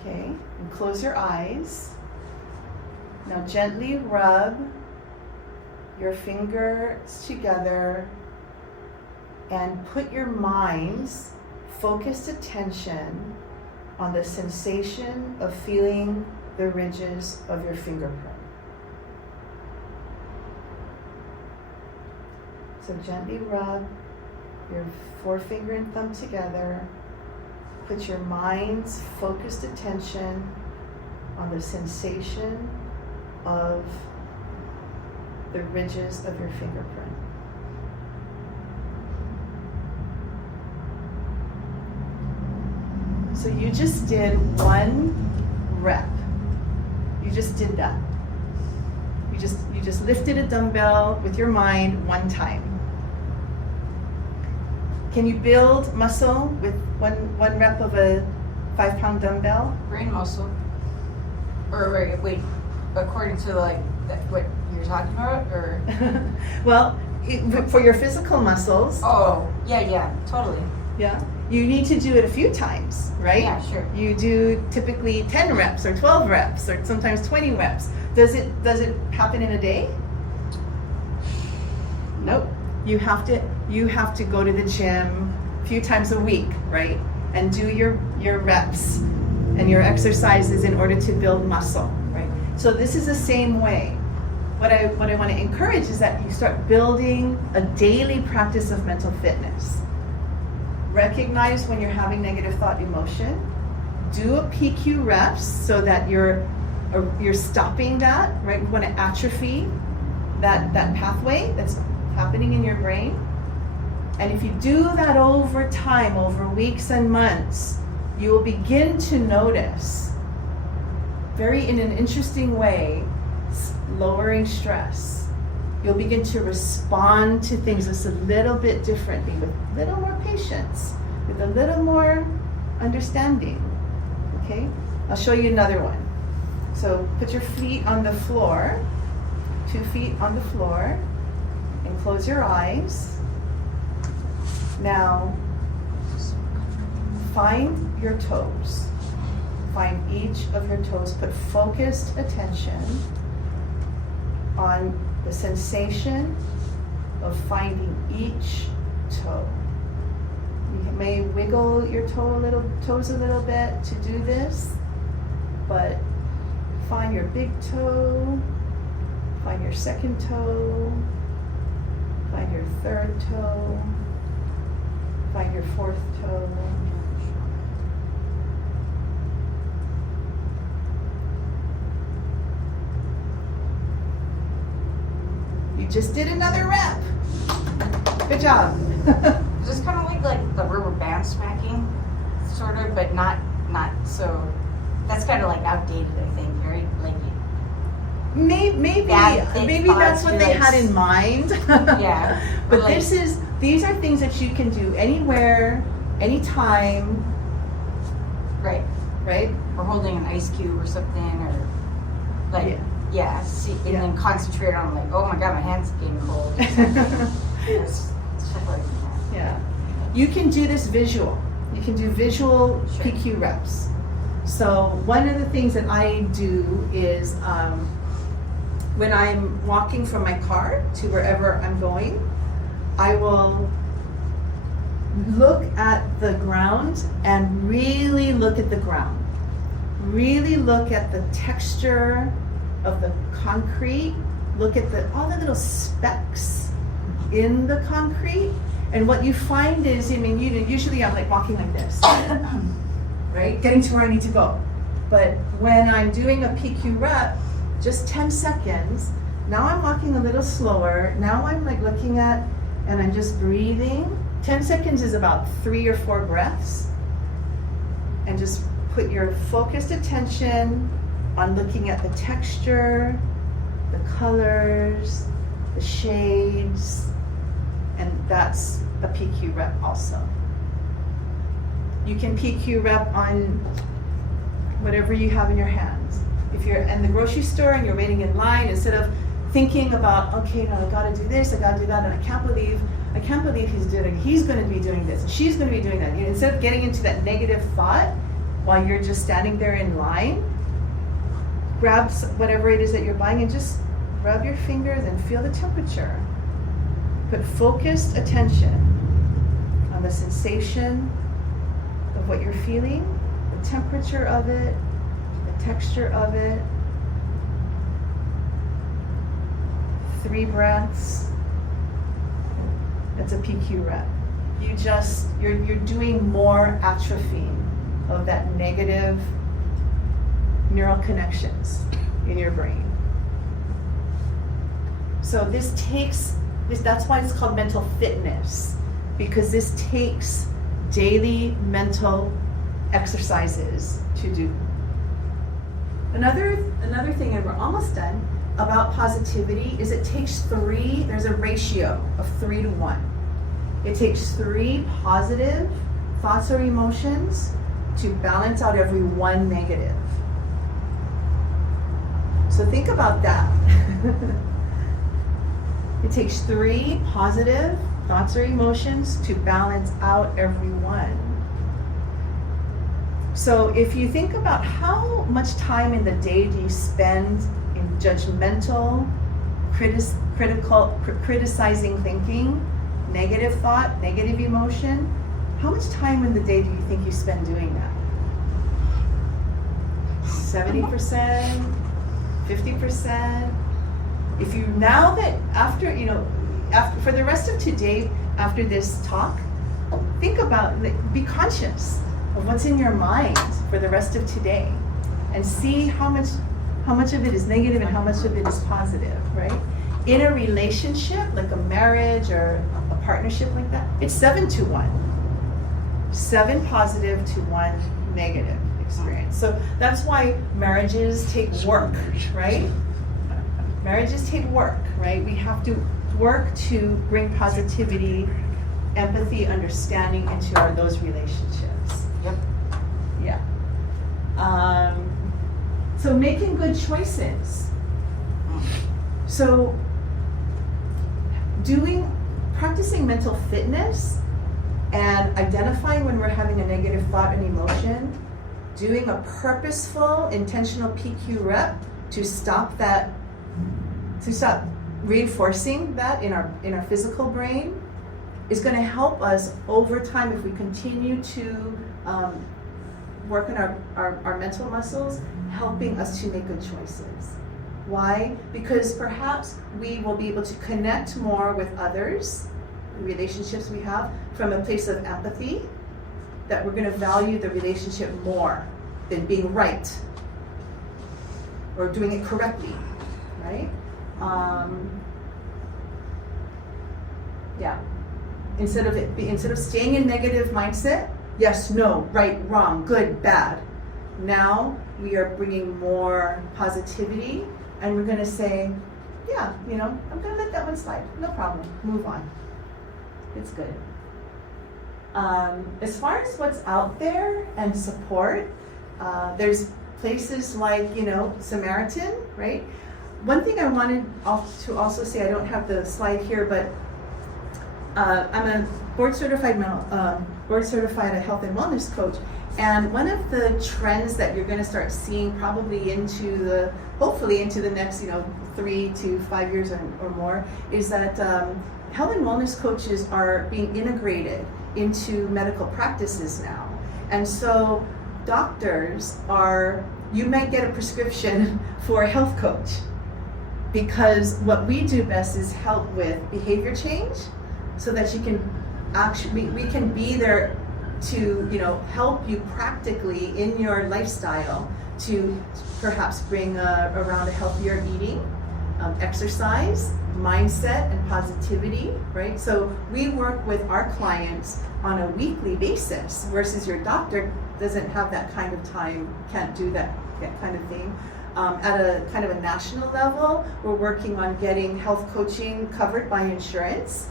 okay? And close your eyes. Now gently rub your fingers together and put your mind's focused attention on the sensation of feeling the ridges of your fingerprint. So gently rub your forefinger and thumb together. Put your mind's focused attention on the sensation of the ridges of your fingerprint. So you just did 1 rep. You just did that. You just lifted a dumbbell with your mind 1 time. Can you build muscle with one rep of a 5-pound dumbbell? Brain muscle. Or wait, according to what you're talking about, or? Well, for your physical muscles, Oh, yeah, totally. yeah, you need to do it a few times, right? Yeah, sure. You do typically 10 reps or 12 reps or sometimes 20 reps. Does it happen in a day? Nope. You have to go to the gym a few times a week, right? And do your reps and your exercises in order to build muscle, right? So this is the same way. What I want to encourage is that you start building a daily practice of mental fitness. Recognize when you're having negative thought emotion. Do a PQ reps so that you're stopping that, right? We want to atrophy that pathway that's happening in your brain. And if you do that over time, over weeks and months, you will begin to notice, in an interesting way, lowering stress. You'll begin to respond to things just a little bit differently, with a little more patience, with a little more understanding. Okay? I'll show you another one. So put your feet on the floor, 2 feet on the floor, and close your eyes. Now, find your toes. Find each of your toes. Put focused attention on the sensation of finding each toe. You may wiggle your toes a little bit to do this, but find your big toe, find your second toe, find your third toe, find your 4th toe. You just did another rep. Good job. Is this kind of like the rubber band smacking, sort of, but not so. That's kind of like outdated, I think, right? Like, Maybe that's what they had in mind. yeah. But these are things that you can do anywhere, anytime. Right. Right? Or holding an ice cube or something, or like, see, and then concentrate on like, oh my god, my hand's getting cold. Stuff like that. Yeah. You can do this visual. You can do visual Sure. PQ reps. So one of the things that I do is when I'm walking from my car to wherever I'm going, I will look at the ground and really look at the ground. Really look at the texture of the concrete. Look at all the little specks in the concrete. And what you find is, usually I'm like walking like this, right? Getting to where I need to go. But when I'm doing a PQ rep, just 10 seconds, now I'm walking a little slower. Now I'm like looking at, and I'm just breathing. 10 seconds is about 3 or 4 breaths. And just put your focused attention on looking at the texture, the colors, the shades, and that's a PQ rep also. You can PQ rep on whatever you have in your hands. If you're in the grocery store and you're waiting in line, instead of thinking about, okay, now I gotta do this, I gotta do that, and I can't believe he's gonna be doing this, and she's gonna be doing that. Instead of getting into that negative thought while you're just standing there in line, grab whatever it is that you're buying and just rub your fingers and feel the temperature. Put focused attention on the sensation of what you're feeling, the temperature of it, the texture of it. 3 breaths. That's a PQ rep. You're doing more atrophying of that negative neural connections in your brain. So that's why it's called mental fitness, because this takes daily mental exercises to do. Another thing, and we're almost done, about positivity is it takes there's a ratio of 3 to 1. It takes 3 positive thoughts or emotions to balance out every 1 negative. So think about that. It takes 3 positive thoughts or emotions to balance out every 1. So if you think about how much time in the day do you spend in judgmental, criticizing thinking, negative thought, negative emotion, how much time in the day do you think you spend doing that? 70%, 50%? If you, now that after for the rest of today, after this talk, think about, be conscious of what's in your mind for the rest of today and see how much of it is negative and how much of it is positive, right? In a relationship, like a marriage or a partnership like that, it's 7 to 1. 7 positive to 1 negative experience. So that's why marriages take work, right? Marriages take work, right? We have to work to bring positivity, empathy, understanding into those relationships. Yep. Yeah. So making good choices. So practicing mental fitness and identifying when we're having a negative thought and emotion, doing a purposeful, intentional PQ rep to stop reinforcing that in our physical brain is going to help us over time if we continue to work on our mental muscles, helping us to make good choices. Why? Because perhaps we will be able to connect more with others, the relationships we have, from a place of empathy, that we're going to value the relationship more than being right or doing it correctly, right? Yeah. Instead of staying in negative mindset, yes, no, right, wrong, good, bad. Now we are bringing more positivity, and we're going to say, yeah, I'm going to let that one slide. No problem. Move on. It's good. As far as what's out there and support, there's places like, Samaritan, right? One thing I wanted to also say, I don't have the slide here, but I'm a board certified health and wellness coach, and one of the trends that you're going to start seeing probably hopefully into the next 3 to 5 years or more is that health and wellness coaches are being integrated into medical practices now, and so doctors you might get a prescription for a health coach, because what we do best is help with behavior change, so that you can we can be there to help you practically in your lifestyle to perhaps bring around a healthier eating, exercise, mindset, and positivity, right? So we work with our clients on a weekly basis, versus your doctor doesn't have that kind of time, can't do that kind of thing. At a kind of a national level, we're working on getting health coaching covered by insurance.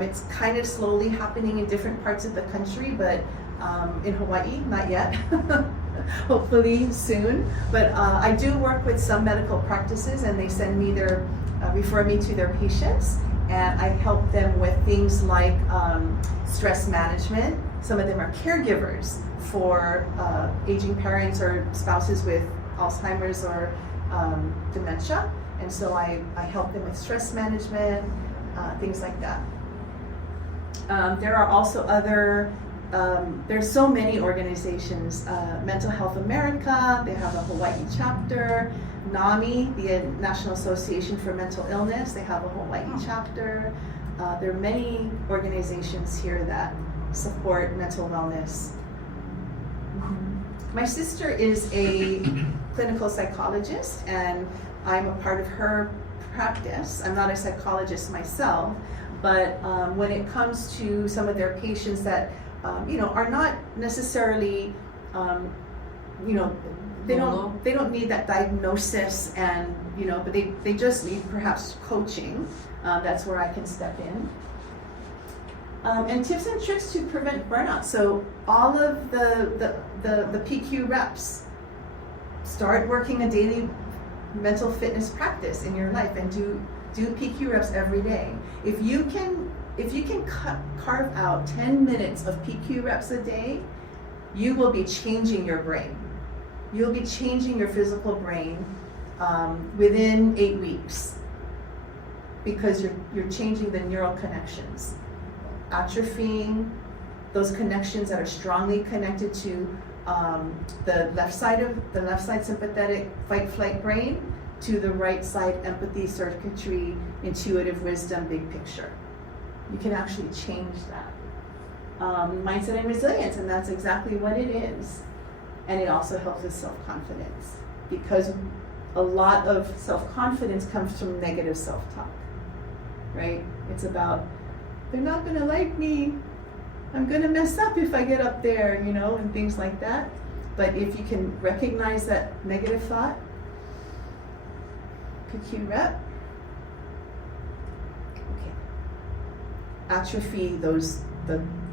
It's kind of slowly happening in different parts of the country, but in Hawaii, not yet. Hopefully soon. But I do work with some medical practices, and they refer me to their patients, and I help them with things like stress management. Some of them are caregivers for aging parents or spouses with Alzheimer's or dementia, and so I help them with stress management, things like that. There are also there's so many organizations. Mental Health America, they have a Hawaii chapter. NAMI, the National Association for Mental Illness, they have a Hawaii chapter. There are many organizations here that support mental wellness. My sister is a clinical psychologist, and I'm a part of her practice. I'm not a psychologist myself, but when it comes to some of their patients that are not necessarily you know, they Hello? don't need that diagnosis, and but they just need perhaps coaching. That's where I can step in. And tips and tricks to prevent burnout. So all of the PQ reps, start working a daily mental fitness practice in your life, and do PQ reps every day. If you can carve out 10 minutes of PQ reps a day, you will be changing your brain. You'll be changing your physical brain within 8 weeks, because you're changing the neural connections, atrophying those connections that are strongly connected to the left side sympathetic fight-flight brain to the right side empathy, circuitry, intuitive wisdom, big picture. You can actually change that. Mindset and resilience, and that's exactly what it is. And it also helps with self-confidence, because a lot of self-confidence comes from negative self-talk, right? It's about, they're not gonna like me, I'm gonna mess up if I get up there, and things like that. But if you can recognize that negative thought, PQ rep, okay, atrophy the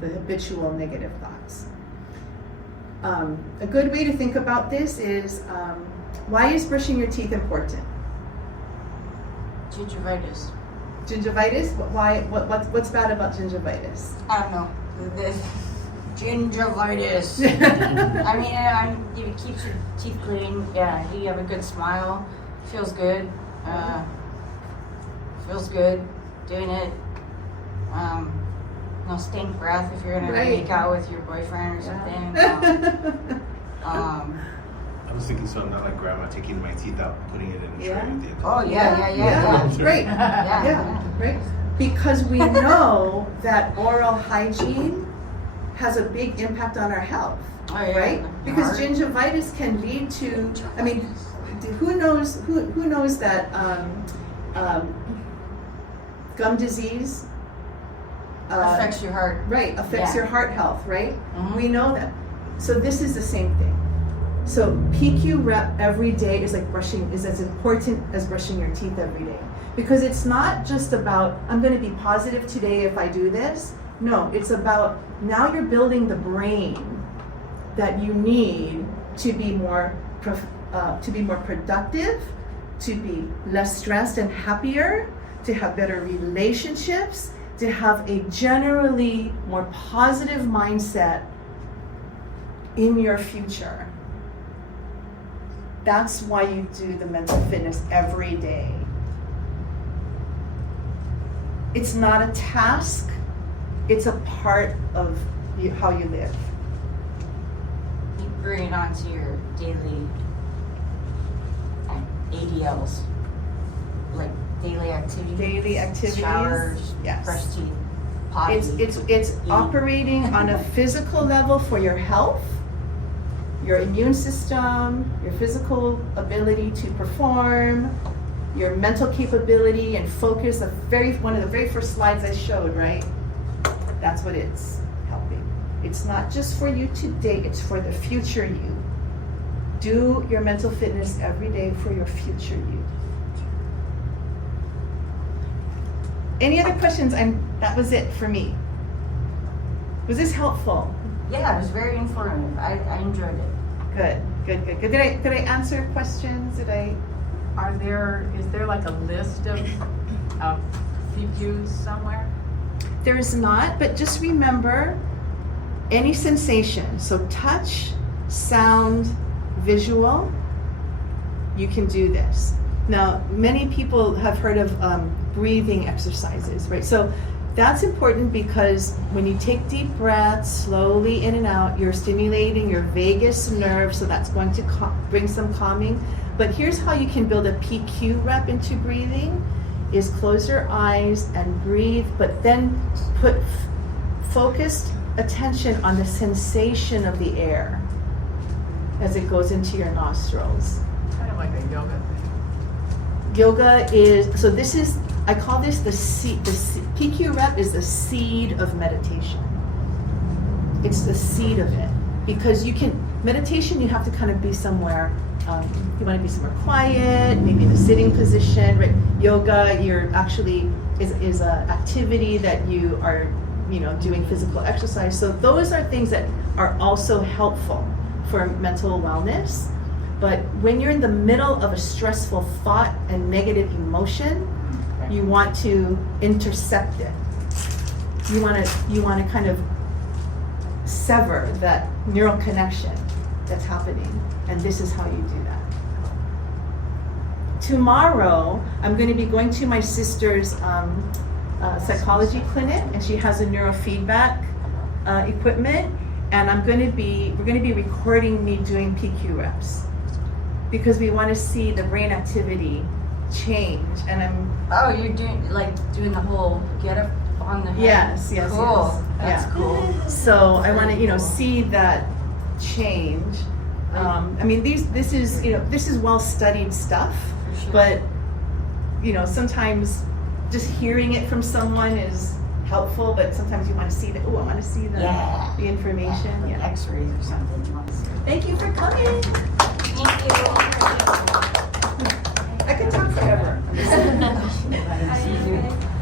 habitual negative thoughts. A good way to think about this is, why is brushing your teeth important? Gingivitis. Gingivitis? Why? What's bad about gingivitis? I don't know. The gingivitis. I mean, it keeps your teeth clean. Yeah, you have a good smile. Feels good. Feels good doing it. No stink breath if you're gonna Right. make out with your boyfriend or something. I was thinking, so I'm not like grandma taking my teeth out, putting it in a tray Yeah. at the end. Oh yeah. Right. Yeah. Yeah, right. Because we know that oral hygiene has a big impact on our health, Oh yeah. right? Because gingivitis can lead to, I mean, who knows that gum disease affects your heart. right, affects Yeah. your heart health, right? Mhm. We know that. So this is the same thing. So PQ rep every day is as important as brushing your teeth every day. Because it's not just about, I'm going to be positive today if I do this. No, it's about, now you're building the brain that you need to be more productive, to be less stressed and happier, to have better relationships, to have a generally more positive mindset in your future. That's why you do the mental fitness every day. It's not a task, it's a part of how you live. You bring it onto your daily ADLs, like daily activities. Daily activities, Showers, yes. brush teeth, potty. It's operating on a physical level for your health, your immune system, your physical ability to perform, your mental capability and focus. One of the very first slides I showed, right? That's what it's helping. It's not just for you today, it's for the future you. Do your mental fitness every day for your future you. Any other questions? That was it for me. Was this helpful? Yeah, it was very informative. I enjoyed it. Good. Did I answer questions? Is there like a list of PQs somewhere? There is not, but just remember any sensation. So touch, sound, visual, you can do this. Now, many people have heard of breathing exercises, right? So that's important because when you take deep breaths, slowly in and out, you're stimulating your vagus nerve, so that's going to bring some calming. But here's how you can build a PQ rep into breathing, is close your eyes and breathe, but then put focused attention on the sensation of the air as it goes into your nostrils. Kind of like a yoga thing. Yoga is, so this is, I call this the seed, PQ rep is the seed of meditation. It's the seed of it, because you can, meditation, you have to kind of be somewhere, you want to be somewhere quiet, maybe in a sitting position, right? Yoga, you're actually, is a activity that you are, doing physical exercise. So those are things that are also helpful for mental wellness. But when you're in the middle of a stressful thought and negative emotion, you want to intercept it. You want to kind of sever that neural connection that's happening, and this is how you do that. Tomorrow, I'm going to be going to my sister's psychology clinic, and she has a neurofeedback equipment, and we're going to be recording me doing PQ reps because we want to see the brain activity change. And Oh, you're doing the whole get up on the head. Yes, Cool. yes. That's Yeah. cool. So I want to, see that change. I mean, this is well studied stuff, For sure. but sometimes just hearing it from someone is helpful, but sometimes you want to see I want to see the Yeah. the information. Like Yeah. X-rays or something. You want to see. Thank you for coming. Thank you. I could talk forever.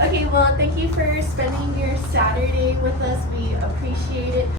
Okay, well, thank you for spending your Saturday with us. We appreciate it.